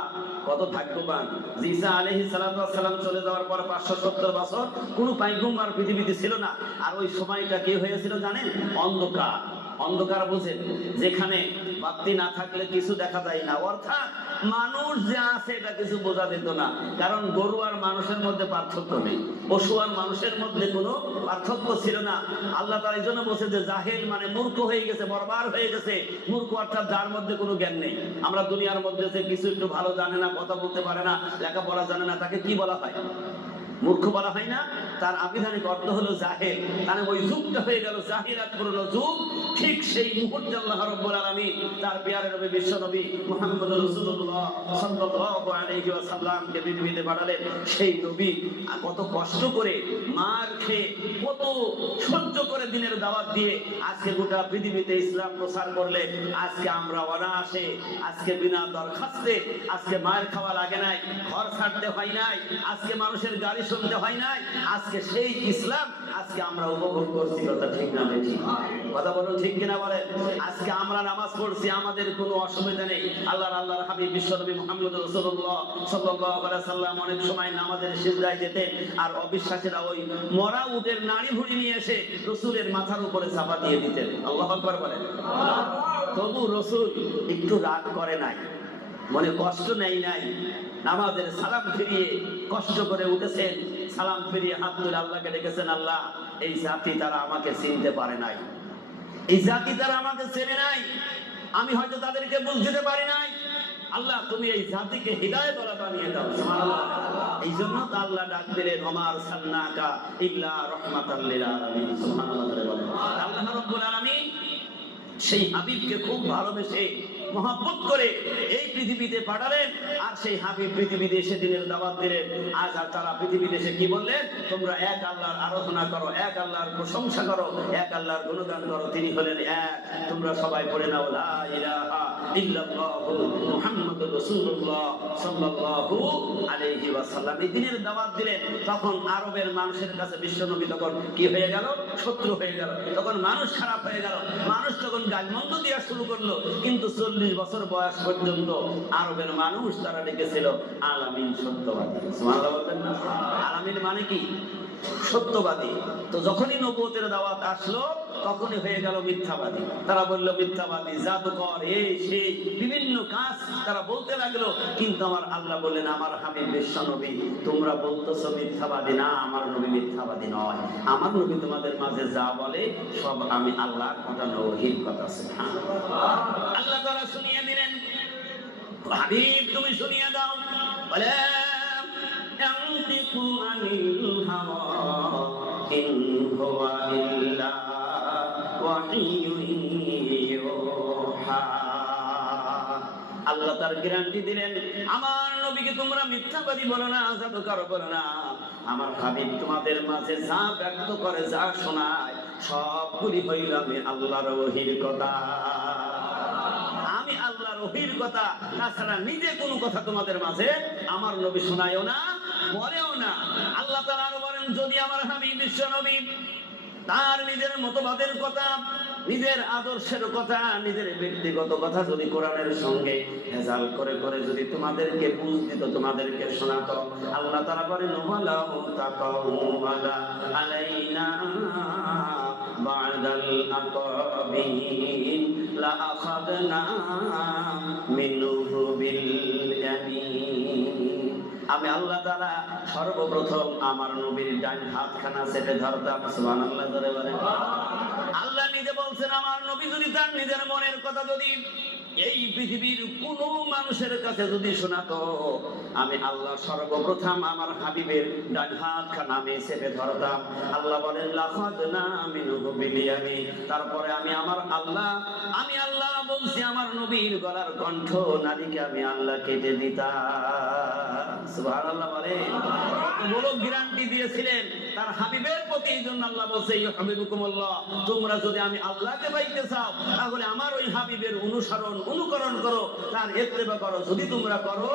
কত ভাগ্যবান। ঈসা আলাইহিস সালাতু ওয়াস সালাম চলে যাওয়ার পর 570 বছর কোনো পয়গম্বর পৃথিবীতে ছিল না। আর ওই সময়টা কি হয়েছিল জানেন? অন্ধকার বুঝেন, যেখানে বাতি না থাকলে কিছু দেখা যায় না। অর্থাৎ মানুষ যে আছে এটা কিছু বোঝা যেত না। কারণ গরু আর মানুষের মধ্যে পার্থক্য নেই, পশু আর মানুষের মধ্যে কোনো পার্থক্য ছিল না। আল্লাহ তাআলা এই জন্য বলছে যে জাহেল মানে মূর্খ হয়ে গেছে, বরবাদ হয়ে গেছে। মূর্খ অর্থাৎ যার মধ্যে কোনো জ্ঞান নেই। আমরা দুনিয়ার মধ্যে যে কিছু একটু ভালো জানে না, কথা বলতে পারে না, লেখাপড়া জানে না, তাকে কি বলা হয়? মূর্খ বলা হয় না? তার আবিধানিক অর্থ হলো জাহেল। মানে ওই যুগটা হয়ে গেল জাহিলাতপূর্ণ যুগ। ঠিক সেই মুহূর্তে আল্লাহ রাব্বুল আলামিন তার প্রিয় নবী, বিশ্ব নবী মুহাম্মদ রাসূলুল্লাহ সাল্লাল্লাহু আলাইহি ওয়াসাল্লামকে পৃথিবীতে পাঠালেন। সেই নবী কত কষ্ট করে, মার খেয়ে, কত সহ্য করে দিনের দাওয়াত দিয়ে আজকে গোটা পৃথিবীতে ইসলাম প্রচার করলেন। আজকে আমরা অনায়াসে, আজকে বিনা দরখাস্তে, আজকে মায়ের খাওয়া লাগে নাই, ঘর ছাড়তে হয় নাই, আজকে মানুষের গাড়ি শুনতে হয় নাই। আজকে সেই ইসলাম আজকে আমরা উপভোগ করছি। কথা ঠিক না বেঠিক? কথা বলুন ঠিক কিনা বলেন? আজকে আমরা নামাজ পড়ছি, আমাদের কোনো অসুবিধা নেই। আল্লাহর হাবিব বিশ্বনবী মুহাম্মদ রাসূলুল্লাহ সাল্লাল্লাহু আলাইহি সাল্লাম অনেক সময় নামাজের সিজদায় যেতেন, আর অবিশ্বাসীরা ওই মরা উটের নাড়ি ভুঁড়ি নিয়ে এসে রাসূলের মাথার উপরে চাপা দিয়ে দিতেন। আল্লাহু আকবার বলেন। তবু রাসূল একটু রাগ করে নাই, মনে কষ্ট নেই নাই। নামাজের সালাম ফিরিয়ে কষ্ট করে উঠেছেন, সালাম ফিরিয়ে হাত তুলে আল্লাহকে ডেকেছেন, আল্লাহ এই জাতি তারা আমাকে চিনতে পারে নাই, এই জাতি তারা আমাকে চেনে নাই, আমি হয়তো তাদেরকে বুঝতে পারি নাই। আল্লাহ তুমি এই জাতিকে হিদায়াতওয়ালা বানিয়ে দাও। সুবহানাল্লাহ। এই জন্য তো আল্লাহ ডাক দিলেন ওমার সান্নাকা ইল্লা রাহমাতাল লিল আলামিন। সুবহানাল্লাহ বলেন। আল্লাহ রাব্বুল আলামিন সেই হাবিবকে খুব ভালোবেসে মহব্বত করে এই পৃথিবীতে পাঠালেন, আর সেই হাবিব পৃথিবীতে এসে দিনের দাওয়াত দিলেন। আজ আর তারা পৃথিবীতে এসে কি বললেন? তোমরা এক আল্লাহর আরাধনা করো, এক আল্লাহর প্রশংসা করো, এক আল্লাহর গুণগান করো, তিনি হলেন এক। তোমরা সবাই পড়ে নাও লা ইলাহা ইল্লাল্লাহু মুহাম্মাদুর রাসূলুল্লাহ সাল্লাল্লাহু আলাইহি ওয়াসাল্লাম। এই দিনের দাওয়াত দিলেন। তখন আরবের মানুষের কাছে বিশ্বনবী তখন কি হয়ে গেল? শত্রু হয়ে গেল। তখন মানুষ খারাপ হয়ে গেল। মানুষ তখন গালমন্দ দেওয়া শুরু করলো। কিন্তু 40 বছর বয়স পর্যন্ত আরবের মানুষ তারা ডেকেছিল আলামিন সত্যবাদী। সুবহানাল্লাহ বলবেন না? আলামিন মানে কি? সত্যবাদী। তো যখনই নবুয়তের দাওয়াত আসলো তখনই হয়ে গেল মিথ্যাবাদী। তারা বলল মিথ্যাবাদী, জাদুকর, এই সেই বিভিন্ন কাজ তারা বলতে লাগলো। কিন্তু আমার আল্লাহ বললেন, আমার হাবিব বিশ্বনবী, তোমরা বলতেছো মিথ্যাবাদী না, আমার নবী মিথ্যাবাদী নয়। আমার নবী তোমাদের মাঝে যা বলে সব আমি আল্লাহর কথা, ওহীর কথা। সুবহানাল্লাহ। আল্লাহ তাআলা শুনিয়ে দিলেন, হাবিব তুমি শুনিয়ে দাও, বলে ينطق عن الهوى إن هو إلا وحي يوحى। আল্লাহ তার গ্যারান্টি দিলেন, আমার নবীকে তোমরা মিথ্যাবাদী বলো না, জাদুকর বলো না। আমার হাবিব তোমাদের মাঝে যা ব্যক্ত করে, যা শোনায়, সবগুলি হইল আমি আল্লাহর ওহীর কথা। আমি আল্লাহর ওহীর কথা, তাছাড়া নিজে কোনো কথা তোমাদের মাঝে আমার নবী শোনায়ও না, বলেও না। আল্লাহ তাআলা আরো বলেন, যদি আমার হাবিব বিশ্ব নবী তার নিজের মতবাদের কথা, নিজের আদর্শের কথা, নিজের ব্যক্তিগত কথা যদি কোরআনের সঙ্গে ভেজাল করে করে যদি তোমাদেরকে বুঝ দিত, তোমাদেরকে শোনাতো, আল্লাহ তাআলা বলেন, ওয়ালাউ তাকাওয়ালা আলাইনা বা'দাল আকাবিন লা আখাযনা মিনহু বিল ইয়ামিন। আমি আল্লাহ তাআলা সর্বপ্রথম আমার নবীর ডান হাতখানা চেপে ধরতাম। সুবহানাল্লাহ জোরে বলেন। আল্লাহ নিজে বলছেন, আমার নবী যদি তার নিজের মনের কথা যদি এই পৃথিবীর কোনো মানুষের কাছে যদি শোনাতো, আমি আল্লাহ সর্বপ্রথম আমার হাবিবের ডান হাতখানা আমি চেপে ধরতাম। আল্লাহ বলেন, লাখাদনা মিনহু বিল ইয়ামিন। তারপরে আমি আল্লাহ বলছি, আমার নবীর গলার কণ্ঠ নালীকে আমি আল্লাহ কেটে দিতাম। সুবহানাল্লাহ বলে। কত বড় গ্যারান্টি দিয়েছিলেন তার হাবিবের প্রতি। এই জন্য আল্লাহ বলছে, ইউহিব্বুকুমুল্লাহ, তোমরা যদি আমি আল্লাহকে পাইতে চাও তাহলে আমার ওই হাবিবের অনুকরণ করো, তার ইত্তেবা করো। যদি তোমরা করো,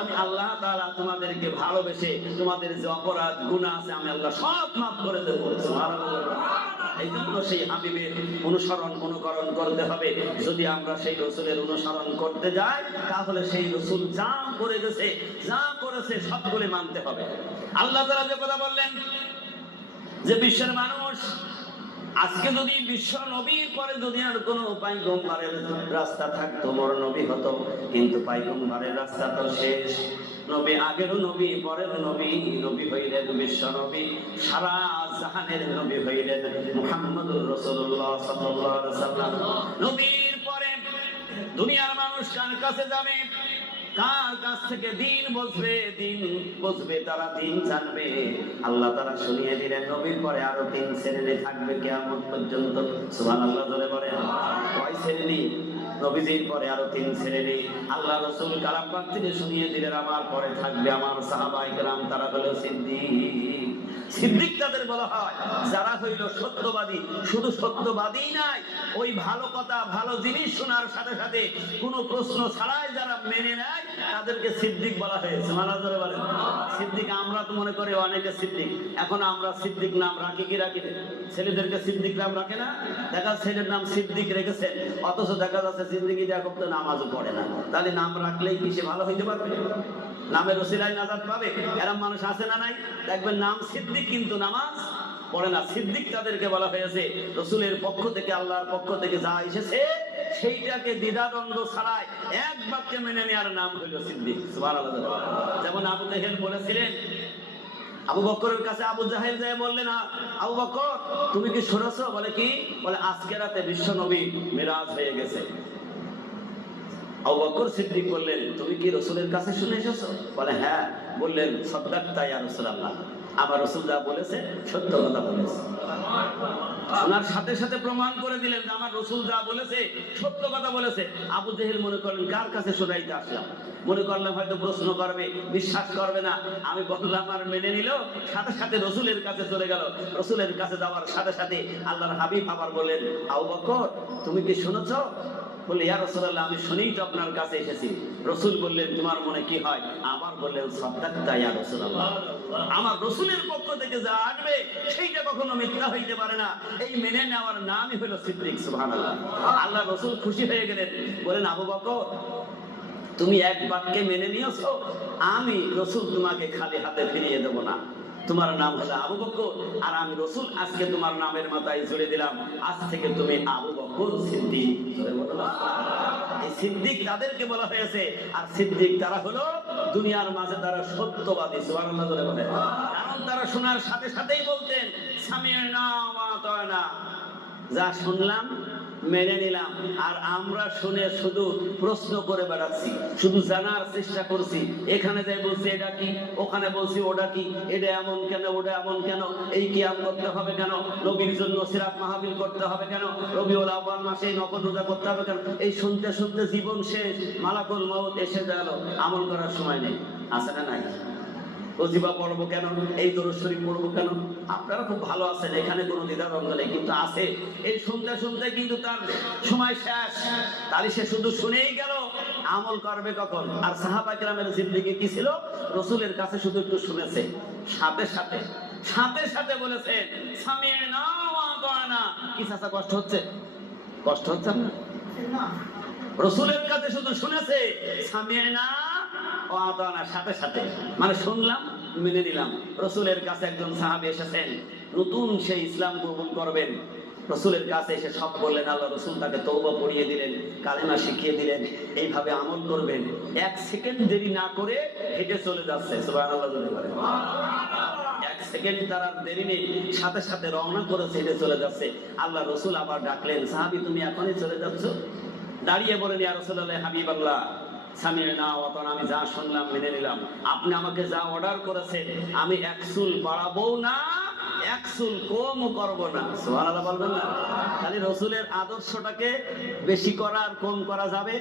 আমি আল্লাহ তাআলা তোমাদেরকে ভালোবেসে তোমাদের যে অপরাধ গুনাহ আছে আমি আল্লাহ সব মাফ করে দেব। সুবহানাল্লাহ। এই জন্য সেই হাবিবের অনুকরণ করতে হবে। যদি আমরা সেই রাসূলের অনুসরণ করতে যাই, তাহলে সেই রাসূল যা করে গেছে, যা করেছে সবগুলো মানতে হবে। আল্লাহ তাআলা যে কথা বললেন যে বিশ্বের মানুষ আজকে যদি বিশ্ব নবীর পরে যদি আর কোনো পয়গম্বরের রাস্তা থাকতো, মোর নবী হতো। কিন্তু পয়গম্বরের রাস্তা তো শেষ। নবী আগের নবী, পরের নবী, নবী হইলেন বিশ্ব নবী, সারা জাহানের নবী হইলেন মুহাম্মদুর রাসূলুল্লাহ সাল্লাল্লাহু আলাইহি ওয়াসাল্লাম। নবীর পরে দুনিয়ার মানুষ কার কাছে যাবে? কার কাছ থেকে দিন বুঝবে, তারা দিন জানবে। আল্লাহ তাআলা শুনিয়ে দিলেন, নবীর পরে আরো 3 শ্রেণী থাকবে কিয়ামত পর্যন্ত। সুবহানাল্লাহ জোরে বলেন। কয় শ্রেণী? নবীজির পরে আরো 3 শ্রেণী। আল্লাহ রাসূল কালাম পাক থেকে শুনিয়ে দিলেন, আমার পরে থাকবে আমার সাহাবায়ে কেরাম, তারা হলো সিদ্দিক। সিদ্দিক তাদের বলা হয় যারা হইল সত্যবাদী। শুধু সত্যবাদী নাই, ওই ভালো কথা, ভালো জিনিস শোনার সাথে সাথে কোনো প্রশ্ন ছাড়াই যারা মেনে নেয় তাদেরকে সিদ্দিক বলা হয়েছে। সুবহানাল্লাহ জোরে বলেন। সিদ্দিক, আমরা তো মনে করি অনেকে সিদ্দিক। এখন আমরা সিদ্দিক নাম রাখি কি রাখি না? ছেলেদেরকে সিদ্দিক নাম রাখে না? দেখা ছেলের নাম সিদ্দিক রেখেছেন, অথচ দেখা যাচ্ছে সিদ্দিকই দেখো তো নামাজও পড়ে না। তাহলে নাম রাখলেই কি সে ভালো হইতে পারবে? নামের ওসিলায় নাজাত পাবে? এরকম মানুষ আছে না নাই? দেখবেন নাম সিদ্দিক কিন্তু নামাজ পড়ে না। সিদ্দিক তাদেরকে বলা হয়েছে রাসূলের পক্ষ থেকে, আল্লাহর পক্ষ থেকে যা এসেছে সেইটাকে দ্বিধাদ্বন্দ্ব ছাড়াই এক বাক্যে মেনে নেওয়ার নাম হইল সিদ্দিক। সুবহানাল্লাহ। যেমন আবু জাহেল বলেছিলেন, আবু বকরের কাছে আবু জাহেল যায় বললেন, আবু বকর তুমি কি শুনেছো? বলে কি? বলে আজকে রাতে বিশ্ব নবী মিরাজ হয়ে গেছে। আবু বকর সিদ্দিক বললেন, তুমি কি রাসূলের কাছে শুনে এসেছো? বলে হ্যাঁ। বললেন, সাদাক্তা ইয়া রাসূলুল্লাহ, আমার রাসূল যা বলেছে সত্য কথা বলেছে। শোনার সাথে সাথে প্রমাণ করে দিলেন যে আমার রাসূল যা বলেছে সত্য কথা বলেছে। আবু জেহেল মনে করলেন, কার কাছে শোনাইতে আসলাম? মনে করলাম হয়তো প্রশ্ন করবে, বিশ্বাস করবে না। আমি বললাম আর মেনে নিল, সাথে সাথে রাসূলের কাছে চলে গেল। রাসূলের কাছে যাওয়ার সাথে সাথে আল্লাহর হাবিব আবার বললেন, আবু বকর তুমি কি শুনেছো? বলে, ইয়া রাসূলুল্লাহ, আমি শুনেই তো আপনার কাছে এসেছি। রাসূল বললেন, তোমার মনে কি হয়? আবার বললেন, সাদাক্তা ইয়া রাসূলুল্লাহ, আমার রাসূলের পক্ষ থেকে যা আসবে সেইটা কখনো মিথ্যা হইতে পারে না। এই মেনে নেওয়ার নামই হলো সিদ্দিক। সুবহানাল্লাহ। আল্লাহ রাসূল খুশি হয়ে গেলেন, বলেন, আবু বকর তুমি এক বাক্যে মেনে নিয়েছো, আমি রাসূল তোমাকে খালি হাতে ফিরিয়ে দেব না। তোমার নাম হলো আবু বকর, আর আমি রাসূল আজকে তোমার নামের মাথায় জুড়ে দিলাম, আজ থেকে তুমি আবু বকর সিদ্দিক। এই সিদ্দিক তাদেরকে বলা হয়েছে, আর সিদ্দিক তারা হলো দুনিয়ার মাঝে তারা সত্যবাদী। সুবহানাল্লাহ বলে, কারণ তারা শোনার সাথে সাথেই বলতেন, সামি'না ওয়া আতা'না, যা শুনলাম মেনে নিলাম। আর আমরা শুনে শুধু প্রশ্ন করে বেড়াচ্ছি, শুধু জানার চেষ্টা করছি। এখানে যাই বলছি এটা কি, ওখানে বলছি ওটা কি, এটা এমন কেন, ওটা এমন কেন, এই কিয়াম করতে হবে কেন, নবীর জন্য সিরাত মাহফিল করতে হবে কেন, রবিউল আউয়াল মাসে নফল রোজা করতে হবে কেন, এই শুনতে শুনতে জীবন শেষ, মালাকুল মউত এসে গেল, আমল করার সময় নেই। আছে না নাই? ওজিবা পড়বো কেন, এই দরুদ শরীফ পড়বো কেন? আপনারা খুব ভালো আছেন, এখানে কোনো দ্বিধাদ্বন্দ্ব নেই, কিন্তু আছে এই শুনতে শুনতে কিন্তু তার সময় শেষ। তাহলে সে শুধু শুনেই গেল, আমল করবে কখন? আর সাহাবা কেরামের জিন্দেগি কি ছিল? রাসূলের কাছে শুধু একটু শুনেছে, সাথে সাথে সাথে সাথে বলেছেন, সামি'না ওয়া আতা'না। কি চাচা কষ্ট হচ্ছে? কষ্ট হচ্ছে না? রাসূলের কাছে শুধু শুনেছে, সামি'না ওয়া আতা'না, সাথে সাথে, মানে শুনলাম মেনে নিলাম। রাসূলের কাছে একজন সাহাবী এসেছেন, নতুন সেই ইসলাম কবুল করবেন। রাসূলের কাছে এসে সব বললেন, আল্লাহ রাসূল তাকে তওবা পড়িয়ে দিলেন, কালেমা শিখিয়ে দিলেন, এইভাবে আমল করবেন। এক সেকেন্ড দেরি না করে হেঁটে চলে যাচ্ছে। সুবহানাল্লাহ বলে, এক সেকেন্ড তার দেরি নেই, সাথে সাথে রওনা করেছে, হেঁটে চলে যাচ্ছে। আল্লাহ রাসূল আবার ডাকলেন, সাহাবী তুমি এখনই চলে যাচ্ছ? দাঁড়িয়ে বলেন, ইয়া রাসূলুল্লাহ, হাবিবাল্লাহ, সামি'না ওয়া আতা'না, আমি যা শুনলাম মেনে নিলাম। আপনি আমাকে যা অর্ডার করেছেন আমি এক চুল বাড়াবো না, এক চুল কমও করবো না। সুবহানাল্লাহ বলবেন না? তাহলে রাসূলের আদর্শটাকে বেশি করা আর কম করা যাবে?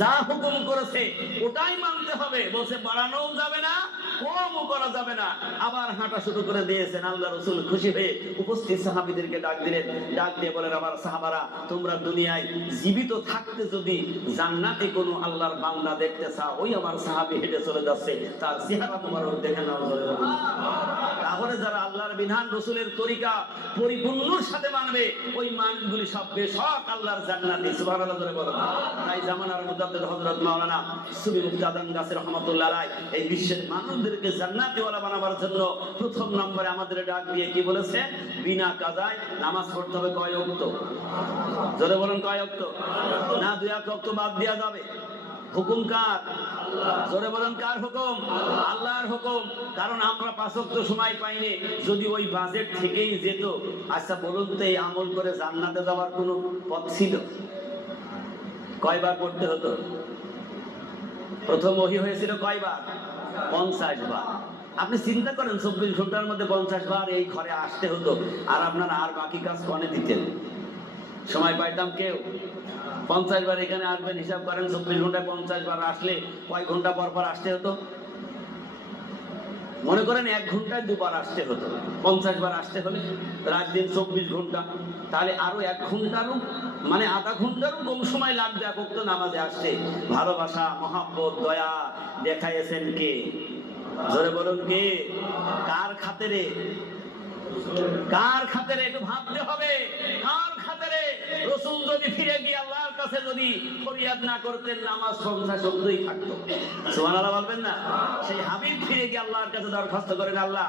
যা হুকুম করেছে ওটাই মানতে হবে। বলছে বাড়ানোও যাবে না, কমও করা যাবে না। আবার হাঁটা শুরু করে দিয়েছেন। আল্লাহ রাসূল খুশি হয়ে উপস্থিত সাহাবীদেরকে ডাক দিলেন, ডাক দিয়ে বলেন, আমার সাহাবারা, তোমরা দুনিয়ায় জীবিত থাকতে যদি জান্নাতে কোনো আল্লাহর বান্দা দেখতে চাও, ওই আমার সাহাবী হেঁটে চলে যাচ্ছে, তার চেহারা মুবারক দেখে নাও। তাহলে যারা আল্লাহর বিধান রাসূলের তরিকা পরিপূর্ণর সাথে মানবে, ওই মানগুলি সব বেশক আল্লাহর জান্নাতি। সুবহানাল্লাহ বলে। তাই জামানার মুজাদ্দিদ হযরত মাওলানা সুবি মুক্তাদান গাছী রাহমাতুল্লাহ আলাইহি এই বিশ্বের মানুষদেরকে জান্নাতীওয়ালা বানাবার জন্য প্রথম নম্বরে আমাদের ডাক দিয়ে কি বলেছে? বিনা কাজায় নামাজ পড়তে হবে কয় ওয়াক্ত? জোরে বলেন, কয় ওয়াক্ত? না, দুই এক ওয়াক্ত বাদ দেওয়া যাবে। হুকুম কার? জোরে বলেন, কার হুকুম? আল্লাহর হুকুম। কারণ আমরা 5 ওয়াক্ত সময় পাইনি, যদি ওই বাজেট থেকেই যেত। আচ্ছা বলুন তো, এই আমল করে জান্নাতে যাওয়ার কোনো পথ ছিল? কয়বার পড়তে হতো? প্রথম ওহী হয়েছিল কয়বার? 50 বার। আপনি চিন্তা করেন, 24 ঘন্টার মধ্যে 50 বার এই ঘরে আসতে হতো, আর আপনারা আর বাকি কাজ কনে দিতেন? সময় পাইতাম কেউ? 50 বার এখানে আসবেন, হিসাব করেন 24 ঘন্টায় 50 বার আসলে কয় ঘন্টা পর পর আসতে হতো? মনে করেন 1 ঘন্টায় 2 বার আসতে হতো। 50 বার আসতে হলে রাত দিন 24 ঘন্টা, তাহলে আরো 1 ঘন্টারও মানে আধা ঘন্টারও কম সময় লাগবে এক ওয়াক্ত নামাজে আসতে। ভালোবাসা, মহব্বত, দয়া দেখাইছেন কে? জোরে বলুন, কে? কার খাতিরে? কার খাতিরে? একটু ভাবতে হবে, কার খাতিরে? রাসূল যদি ফিরে গিয়ে আল্লাহর কাছে যদি ফরিয়াদ না করতেন, নামাজ 50 শব্দই থাকতো। সুবহানাল্লাহ বলবেন না? সেই হাবিব ফিরে গিয়ে আল্লাহর কাছে দরখাস্ত করেন, আল্লাহ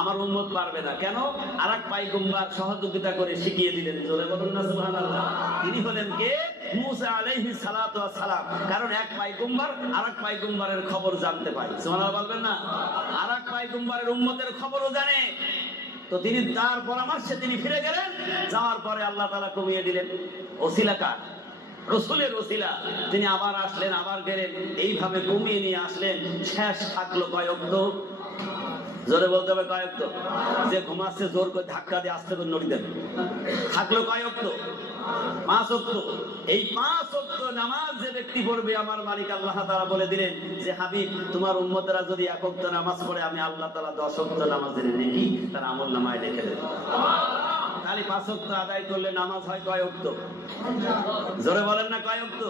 আমার উম্মত পারবে না কেন? আরেক পয়গম্বর সহযোগিতা করে শিখিয়ে দিলেন। জোরে বলুন না সুবহানাল্লাহ। তিনি হলেন কে? মুসা আলাইহিস সালাতু ওয়াস সালাম। কারণ এক পয়গম্বর আরেক পয়গম্বরের খবর জানতে পায়। সুবহানাল্লাহ বলবেন না? আরেক পয়গম্বরের উম্মতের খবরও জানে। তো তিনি তার পরামর্শে তিনি ফিরে গেলেন। যাওয়ার পরে আল্লাহ তাআলা কমিয়ে দিলেন। ওসিলা কার? রসুলের ওসিলা তিনি আবার আসলেন, আবার গেলেন, এইভাবে কমিয়ে নিয়ে আসলেন। শেষ থাকলো কয় ওয়াক্ত? জোরে বলতে হবে কয় ওয়াক্ত? যে ঘুমাচ্ছে জোর করে ধাক্কা দিয়ে আস্তে করে নড়ি দেন। থাকলো কয় ওয়াক্ত? 5 ওয়াক্ত। এই 5 ওয়াক্ত নামাজ যে ব্যক্তি পড়বে, আমার মালিক আল্লাহ তাআলা বলে দিলেন যে হাবিব, তোমার উম্মতেরা যদি 1 ওয়াক্ত নামাজ পড়ে, আমি আল্লাহ তাআলা 10 ওয়াক্ত নামাজের নেকি তার আমলনামায় লিখে দেব। খালি 5 ওয়াক্ত আদায় করলে নামাজ হয় কয় ওয়াক্ত? জোরে বলেন না কয় ওয়াক্ত?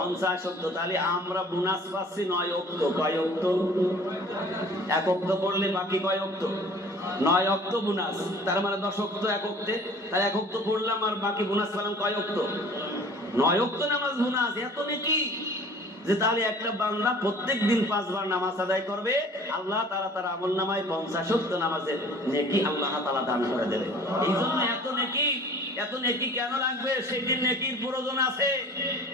50 ওয়াক্ত। তাহলে আমরা বোনাস পাচ্ছি 9 ওয়াক্ত। কয় ওয়াক্ত? 1 ওয়াক্ত পড়লে বাকি কয় ওয়াক্ত? 9 ওয়াক্ত বোনাস। তার মানে 10 ওয়াক্ত 1 ওয়াক্তে, তাহলে 1 ওয়াক্ত পড়লাম আর বাকি বোনাস পেলাম কয় ওয়াক্ত? 9 ওয়াক্ত নামাজ বোনাস। এত নেকি যে তাহলে একটা বান্দা প্রত্যেকদিন 5 বার নামাজ আদায় করবে, আল্লাহ তাআলা তার আমলনামায় 50 ওয়াক্ত নামাজের নেকি আল্লাহ তাআলা দান করে দেবে। এইজন্য এত নেকি কেন লাগবে? সেদিন নেকির প্রয়োজন আছে,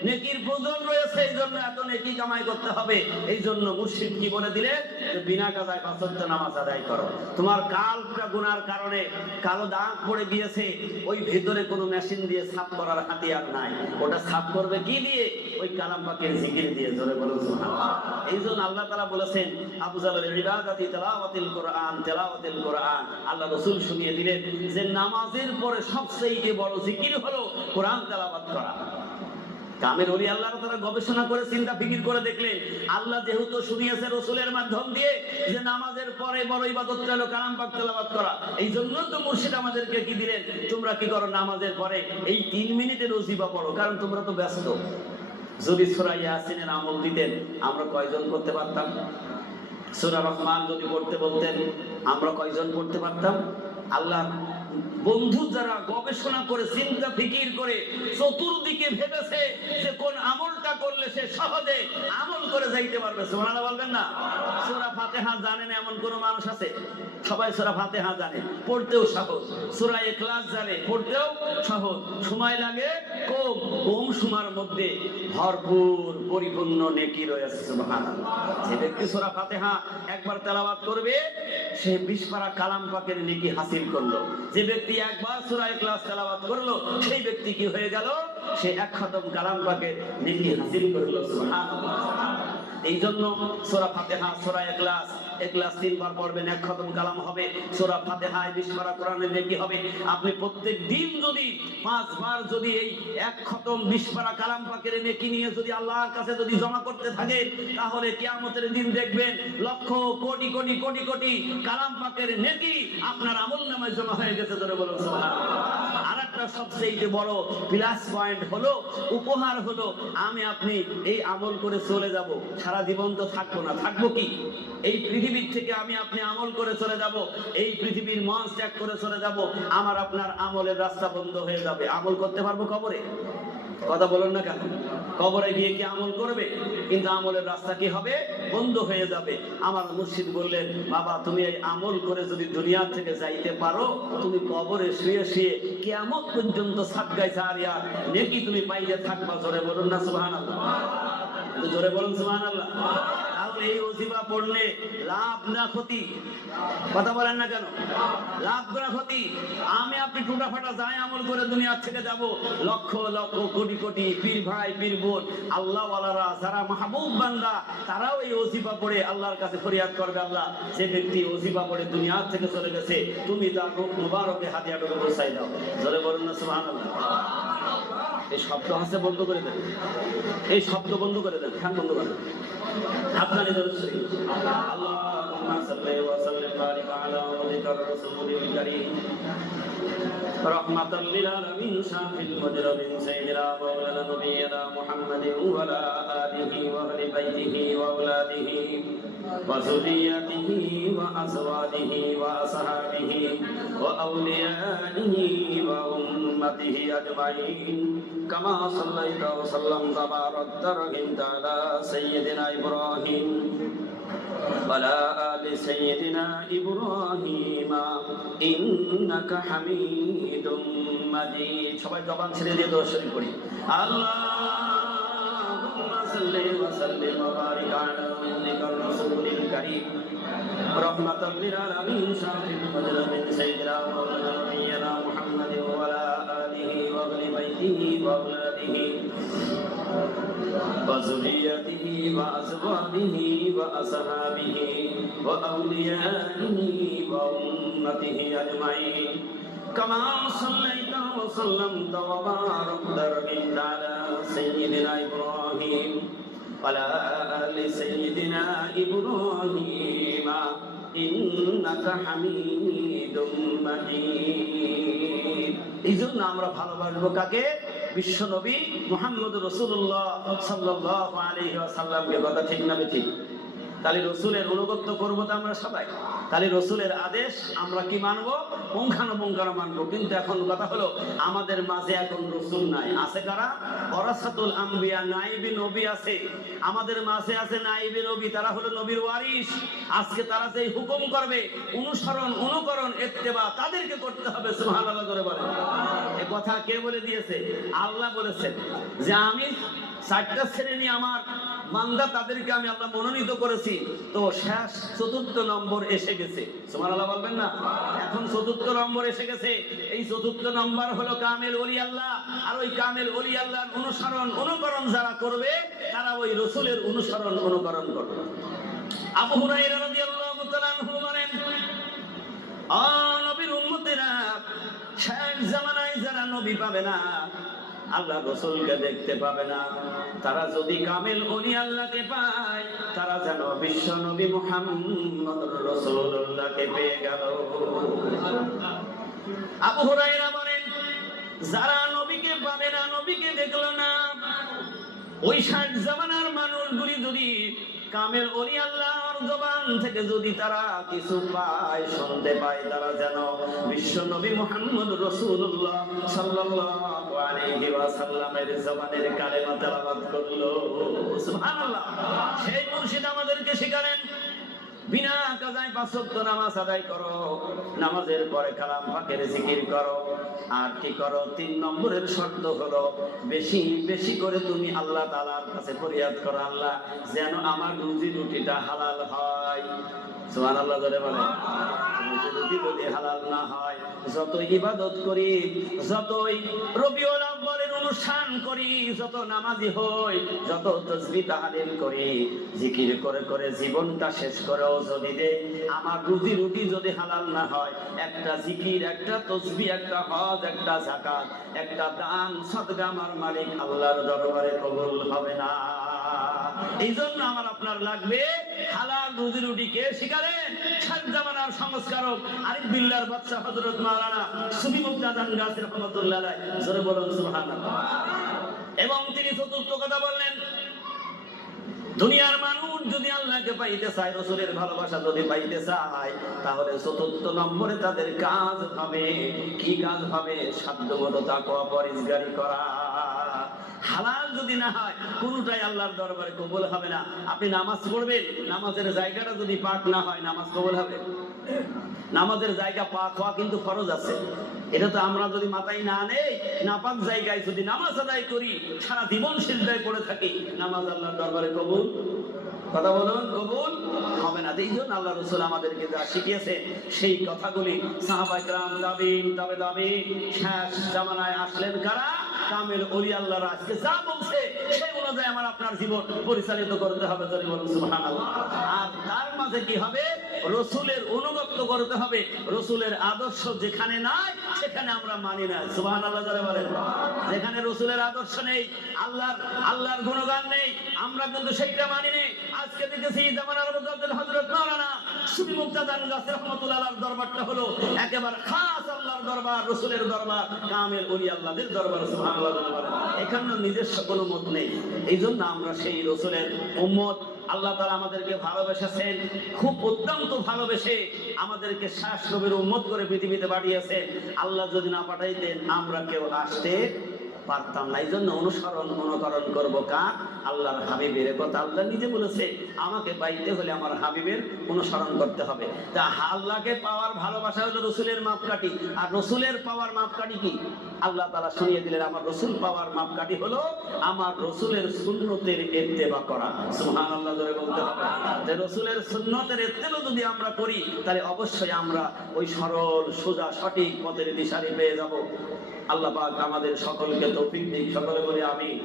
নেকির প্রয়োজন রয়েছে, এইজন্য এত নেকি কামাই করতে হবে। এইজন্য মুর্শিদ কি বলে দিলে যে বিনা কাজায় 5 ওয়াক্ত নামাজ আদায় করো। তোমার কালটা গুনার কারণে কালো দাগ পড়ে গিয়েছে, ওই ভিতরে কোনো মেশিন দিয়ে সাফ করার হাতিয়ার নাই, ওটা সাফ করবে কি দিয়ে? ওই কালাম পাকের জিকির দিয়ে। জোরে বলুন সুবহানাল্লাহ। এইজন্য আল্লাহ তাআলা বলেছেন আফজালুল ইবাদাতি তিলাওয়াতুল কোরআন, তিলাওয়াতুল কোরআন। আল্লাহ রাসূল শুনিয়ে দিলেন যে নামাজের পরে সবচেয়ে বড় জিকির হলো কোরআন তেলাওয়াত করা। কামের ওলি আল্লাহ তারা গবেষণা করে চিন্তা ফিকির করে দেখলেন, আল্লাহ যেহেতু শুনিয়েছে রাসূলের মাধ্যম দিয়ে যে নামাজের পরে বড় ইবাদত হলো কালাম পাক তেলাওয়াত করা, এই জন্য তো মুর্শিদ আমাদেরকে কি দিলেন, তোমরা কি করো নামাজের পরে এই 3 মিনিটের ওজিফা পড়ো, কারণ তোমরা তো ব্যস্ত। যদি সূরা ইয়াসিনের আমল দিতেন আমরা কয়জন করতে পারতাম? সূরা রহমান যদি পড়তে বলতেন আমরা কয়জন পড়তে পারতাম? আল্লাহ বন্ধু যারা গবেষণা করে চিন্তা ফিকির করে চতুর্দিকে ভেবেছে যে কোন আমলটা করলে সে সহজে আমল করে যাইতে পারবে। সুবহানাল্লাহ বলবেন না? সূরা ফাতিহা জানেন এমন কোন মানুষ আছে? সবাই সূরা ফাতিহা জানে, পড়তেও সহজ। সূরা ইখলাস জানে, পড়তেও সহজ। সময় লাগে কম সময়ের মধ্যে ভরপুর পরিপূর্ণ নেকি রয়েছে। সুবহানাল্লাহ। যে ব্যক্তি সূরা ফাতিহা একবার তেলাওয়াত করবে সে 20 পারা কালাম পাকের নেকি হাসিল করলো। যে ব্যক্তি একবার সূরা ইখলাস তেলাওয়াত করলো সেই ব্যক্তি কি হয়ে গেল? সে 1 খতম কালাম পাকের নেকি হাসিল করলো। সুবহানাল্লাহ। এইজন্য সূরা ফাতিহা, সূরা ইখলাস 3 বার পড়বেন, 1 খতম কালাম হবে। সূরা ফাতিহায় 20 পারা কোরআনের নেকি হবে। আপনি প্রত্যেক দিন যদি 5 বার যদি এই 1 খতম 20 পারা কালাম পাকের নেকি নিয়ে যদি আল্লাহর কাছে যদি জমা করতে থাকেন, তাহলে কিয়ামতের দিন দেখবেন লক্ষ কোটি কোটি কোটি কোটি কালাম পাকের নেকি আপনার আমলনামায় জমা হয়ে গেছে। ধরে বলুন সুবহানাল্লাহ। আরেকটা সবচেয়ে বড় প্লাস পয়েন্ট হলো, উপহার হলো, আমি আপনি এই আমল করে চলে যাব, সারা জীবন তো থাকবো না। থাকবো কি? এই পৃথিবীর থেকে আমি আপনি আমল করে চলে যাব, এই পৃথিবীর মঞ্চ ত্যাগ করে চলে যাব, আমার আপনার আমলের রাস্তা বন্ধ হয়ে যাবে। আমল করতে পারবো কবরে? কথা বলুন না কেন? কবরে গিয়ে কি আমল করবে? কিন্তু আমলের রাস্তা কি হবে? বন্ধ হয়ে যাবে। আমার মুর্শিদ বললেন, বাবা তুমি এই আমল করে যদি দুনিয়া থেকে যাইতে পারো, তুমি কবরে শুয়ে শুয়ে কিয়ামত পর্যন্ত সাদগায়ে জারিয়া নেকি তুমি পাইতে থাকবা। জোরে বলুন না সুবহানাল্লাহ। জোরে বলুন সুবহানাল্লাহ। তাহলে এই ওজিফা পড়লে লাভ না ক্ষতি? কথা বলেন না কেন? লাভ না ক্ষতি? আমি আপনি টুটা ফাটা যাই আমল করে দুনিয়া থেকে যাব, লক্ষ লক্ষ কোটি কোটি পীর ভাই পীর বোন আল্লাহ ওয়ালারা যারা মাহবুব বান্দা তারাও এই ওজিফা পড়ে আল্লাহর কাছে ফরিয়াদ করবে, আল্লাহ যে ব্যক্তি ওজিফা পড়ে দুনিয়া থেকে চলে গেছে তুমি তার রূহ মুবারকে হাদিয়াটুকু পৌঁছাই দাও। জোরে বলুন না সুবহানাল্লাহ। এই শব্দ হাসে বন্ধ করে দেন, এই শব্দ বন্ধ করে দেন, ফ্যান বন্ধ করে দেন। আপনারই দরুদ আল্লাহুম্মা সাল্লি ওয়া সাল্লিম বারিক আলা ওয়ালিকা রাসূলিল কারীম রাহমাতাল লিল আলামিন শাফিল মুজরিমিন সাইয়্যিদিনা মাওলানা নবিয়্যিনা মুহাম্মাদিন ওয়া আলা আলিহি ওয়া আহলি বাইতিহি ওয়া আওলাদিহি ওয়া যুররিয়াতিহি ওয়া আজওয়াজিহি ওয়া আসহাবিহি ওয়া আউলিয়াইহি ওয়া উম্মতিহি আজমাইন কামা সাল্লাইতা ওয়া সাল্লামতা বারাকতা রাহিমতা আলা সাইয়্যিদিনা ইব্রাহিম ওয়ালা আলি সাইয়্যিদিনা ইব্রাহিম ইন্নাকা হামিদুম মাজিদ। সবাই জবান ছেড়ে দিয়ে দোয়া শরীফ পড়ি। আল্লাহুম্মা সাল্লি ওয়া সাল্লিম ওয়া বারিক আলা ওয়ালিকা রাসূলিল কারীম রাহমাতাল লিল আলামিন শাফিল মুজরিমিন সাইয়্যিদিনা মাওলানা নবিয়্যিনা মুহাম্মাদিন ওয়া আলা আলিহি ووالده وأهل بيته وأولاده وذريته وأزواجه وأصحابه وأوليائه وأمته أجمعين كما صليت وسلمت وباركت وباركت على سيدنا إبراهيم وعلى آل سيدنا إبراهيم إنك حميد مجيد। এই জন্য আমরা ভালোবাসবো কাকে? বিশ্ব নবী মুহাম্মদ রাসূলুল্লাহ সাল্লাল্লাহু আলাইহি ওয়াসাল্লামকে। কথা ঠিক না ঠিক? তাহলে রসুলের অনুগত্য করবো তো আমরা সবাই। তাহলে রসুলের আদেশ আমরা কি মানবো? পুঙ্খানুপুঙ্খানু মানবো। কিন্তু এখন কথা হলো আমাদের মাঝে এখন রসুল নাই। আছে কারা? ওরাসাতুল আম্বিয়া, নাইবি নবী আছে আমাদের মাঝে। আছে নাইবি নবী, তারা হলো নবীর ওয়ারিস। আজকে তারা যে হুকুম করবে, অনুসরণ অনুকরণ ইত্তেবা তাদেরকে করতে হবে। সুবহানাল্লাহ করে বলেন। এই কথা কে বলে দিয়েছে? আল্লাহ বলেছেন যে আমি 4টা শ্রেণী আমার বান্দা, তাদেরকে আমি আল্লাহ মনোনীত করেছি। তো শেষ 4র্থ নম্বর এসে গেছে। সুবহানাল্লাহ বলবেন না? এখন 4র্থ নম্বর এসে গেছে। এই 4র্থ নম্বর হলো কামেল ওলি আল্লাহ। আর ওই কামেল ওলি আল্লাহর অনুসরণ অনুকরণ যারা করবে, তারা ওই রাসূলের অনুসরণ অনুকরণ করবে। আবু হুরায়রা রাদিয়াল্লাহু তাআলা আনহু বলেন, ও নবীর উম্মতেরা, শেষ জামানায় যারা নবী পাবে না, আল্লাহ রাসূলকে দেখতে পাবে না, তারা যদি কামেল ওলি আল্লাহকে পায়, তারা যেন বিশ্ব নবী মুহাম্মদুর রাসূলুল্লাহকে পেয়ে গেল। আবু হুরায়রা বলেন, যারা নবীকে পাবে না, নবীকে দেখলো না, ওই 60 জামানার মানুষগুলি যদি কামেল ওলি আল্লাহর জবান থেকে যদি তারা কিছু পায়, শুনতে পায়, তারা যেন বিশ্ব নবী মুহাম্মদ রাসূলুল্লাহ সাল্লাল্লাহু আলাইহি ওয়াসাল্লামের জবানের কালেমা তেলাওয়াত করলো। সুবহানাল্লাহ। সেই মুর্শিদ আমাদেরকে শেখালেন, বিনা কাজায় 5 ওয়াক্ত নামাজ আদায় করো, নামাজের পরে কালাম পাকের জিকির করো, আর কি করো? 3 নম্বরের শর্ত হলো বেশি বেশি করে তুমি আল্লাহ তাআলার কাছে ফরিয়াদ করো, আল্লাহ যেন আমার রুজি রুটিটা হালাল হয়। সুবহানাল্লাহ ধরে বলে। রুজি যদি হালাল না হয়, যত ইবাদত করি, যতই রবিউল আউয়ালের অনুষ্ঠান করি, যত নামাজি হই, যত তাসবিহ তাহলিল করি, জিকির করে করে জীবনটা শেষ করেও যদি দে, আমার রুজি রুটি যদি হালাল না হয়, একটা জিকির, একটা তাসবিহ, একটা হজ, একটা যাকাত, একটা দান সদকা আমার মালিক আল্লাহর দরবারে কবুল হবে না। এই জন্য আমার আপনার লাগবে হালাল রুজি রুটি। কে শিখালেন? ষাট জামানার সংস্কারক আরিফ বিল্লাহর বাদশা হযরত মাওলানা সুফি মুক্তাদান গাজী রাহমাতুল্লাহ আলাইহি। জোরে বলুন সুবহানাল্লাহ। এবং তিনি 4র্থ কথা বললেন, দুনিয়ার মানুষ যদি আল্লাহকে পাইতে চায়, রাসূলের ভালোবাসা যদি পাইতে চায়, তাহলে 4র্থ নম্বরে তাদের কাজ হবে। কি কাজ হবে? সাধ্যমতো তাকওয়া পরহেজগারি করা। হালাল যদি না হয়, কোনটাই আল্লাহর দরবারে কবুল হবে না। আপনি নামাজ পড়বেন, নামাজের জায়গাটা যদি পাক না হয়, নামাজ কবুল হবে? নামাজের জায়গা পাক হওয়া কিন্তু ফরজ আছে। এটা তো আমরা যদি মাথায় না নেই, নাপাক জায়গায় যদি নামাজ আদায় করি, সারা জীবন সিজদায় পড়ে থাকি, নামাজ আল্লাহর দরবারে কবুল, কথা বলুন, কবুল হবে না। এই জন্য আল্লাহ রাসূল আমাদেরকে যা শিখিয়েছে, সেই কথাগুলি সাহাবায়ে কেরাম, তাবিঈন, তাবে তাবিঈন, শেষ জামানায় আসলেন কারা? কামেল ওলি আল্লাহর। আজকে যা বলছে সেই অনুযায়ী আমার আপনার জীবন পরিচালিত করতে হবে। জোরে বলুন সুবহানাল্লাহ। আর তার মাঝে কি হবে? রাসূলের অনুগত্য করতে হবে। রাসূলের আদর্শ যেখানে নাই, সেখানে আমরা মানি না। সুবহানাল্লাহ জোরে বলেন। যেখানে রাসূলের আদর্শ নেই, আল্লাহর গুণগান নেই, আমরা কিন্তু সেইটা মানি না। আজকে দেখেছি জামানার মুজাদ্দিদ হযরত মাওলানা সুফি মুক্তাদান গাজী রাহমাতুল্লাহ আলাইহির দরবারটা হলো একেবারে খাস আল্লাহর দরবার, রাসূলের দরবার, কামেল ওলি আল্লাহদের দরবার। সুবহানাল্লাহ জোরে বলেন। এখানে নিজস্ব কোনো মত নেই। এই জন্য আমরা সেই রাসূলের উম্মত। আল্লাহ তাআলা আমাদেরকে ভালোবেসেছেন, খুব অত্যন্ত ভালোবেসে আমাদেরকে শেষ নবীর উম্মত করে পৃথিবীতে পাঠিয়েছেন। আল্লাহ যদি না পাঠাইতেন, আমরা কেউ আসতে পারতাম না। এই জন্য অনুকরণ করব কার? আল্লাহর হাবিবের। কথা আল্লাহ নিজে বলেছে, আমাকে পাইতে হলে আমার হাবিবের অনুসরণ করতে হবে। তা আল্লাহকে পাওয়ার ভালোবাসা হলো রসুলের মাপকাঠি। আর রসুলের পাওয়ার মাপকাঠি কি? আল্লাহ তাআলা শুনিয়ে দিলেন, আমার রসুল পাওয়ার মাপকাঠি হলো আমার রসুলের সুন্নতের ইত্তেবা করা। সুবহানাল্লাহ ধরে বলতে হবে যে রসুলের সুন্নতের ইত্তেবা যদি আমরা করি, তাহলে অবশ্যই আমরা ওই সরল সোজা সঠিক পথের দিশারি পেয়ে যাব। আল্লাহ পাক আমাদের সকলকে তৌফিক দিক, সকলে বলি আমিন।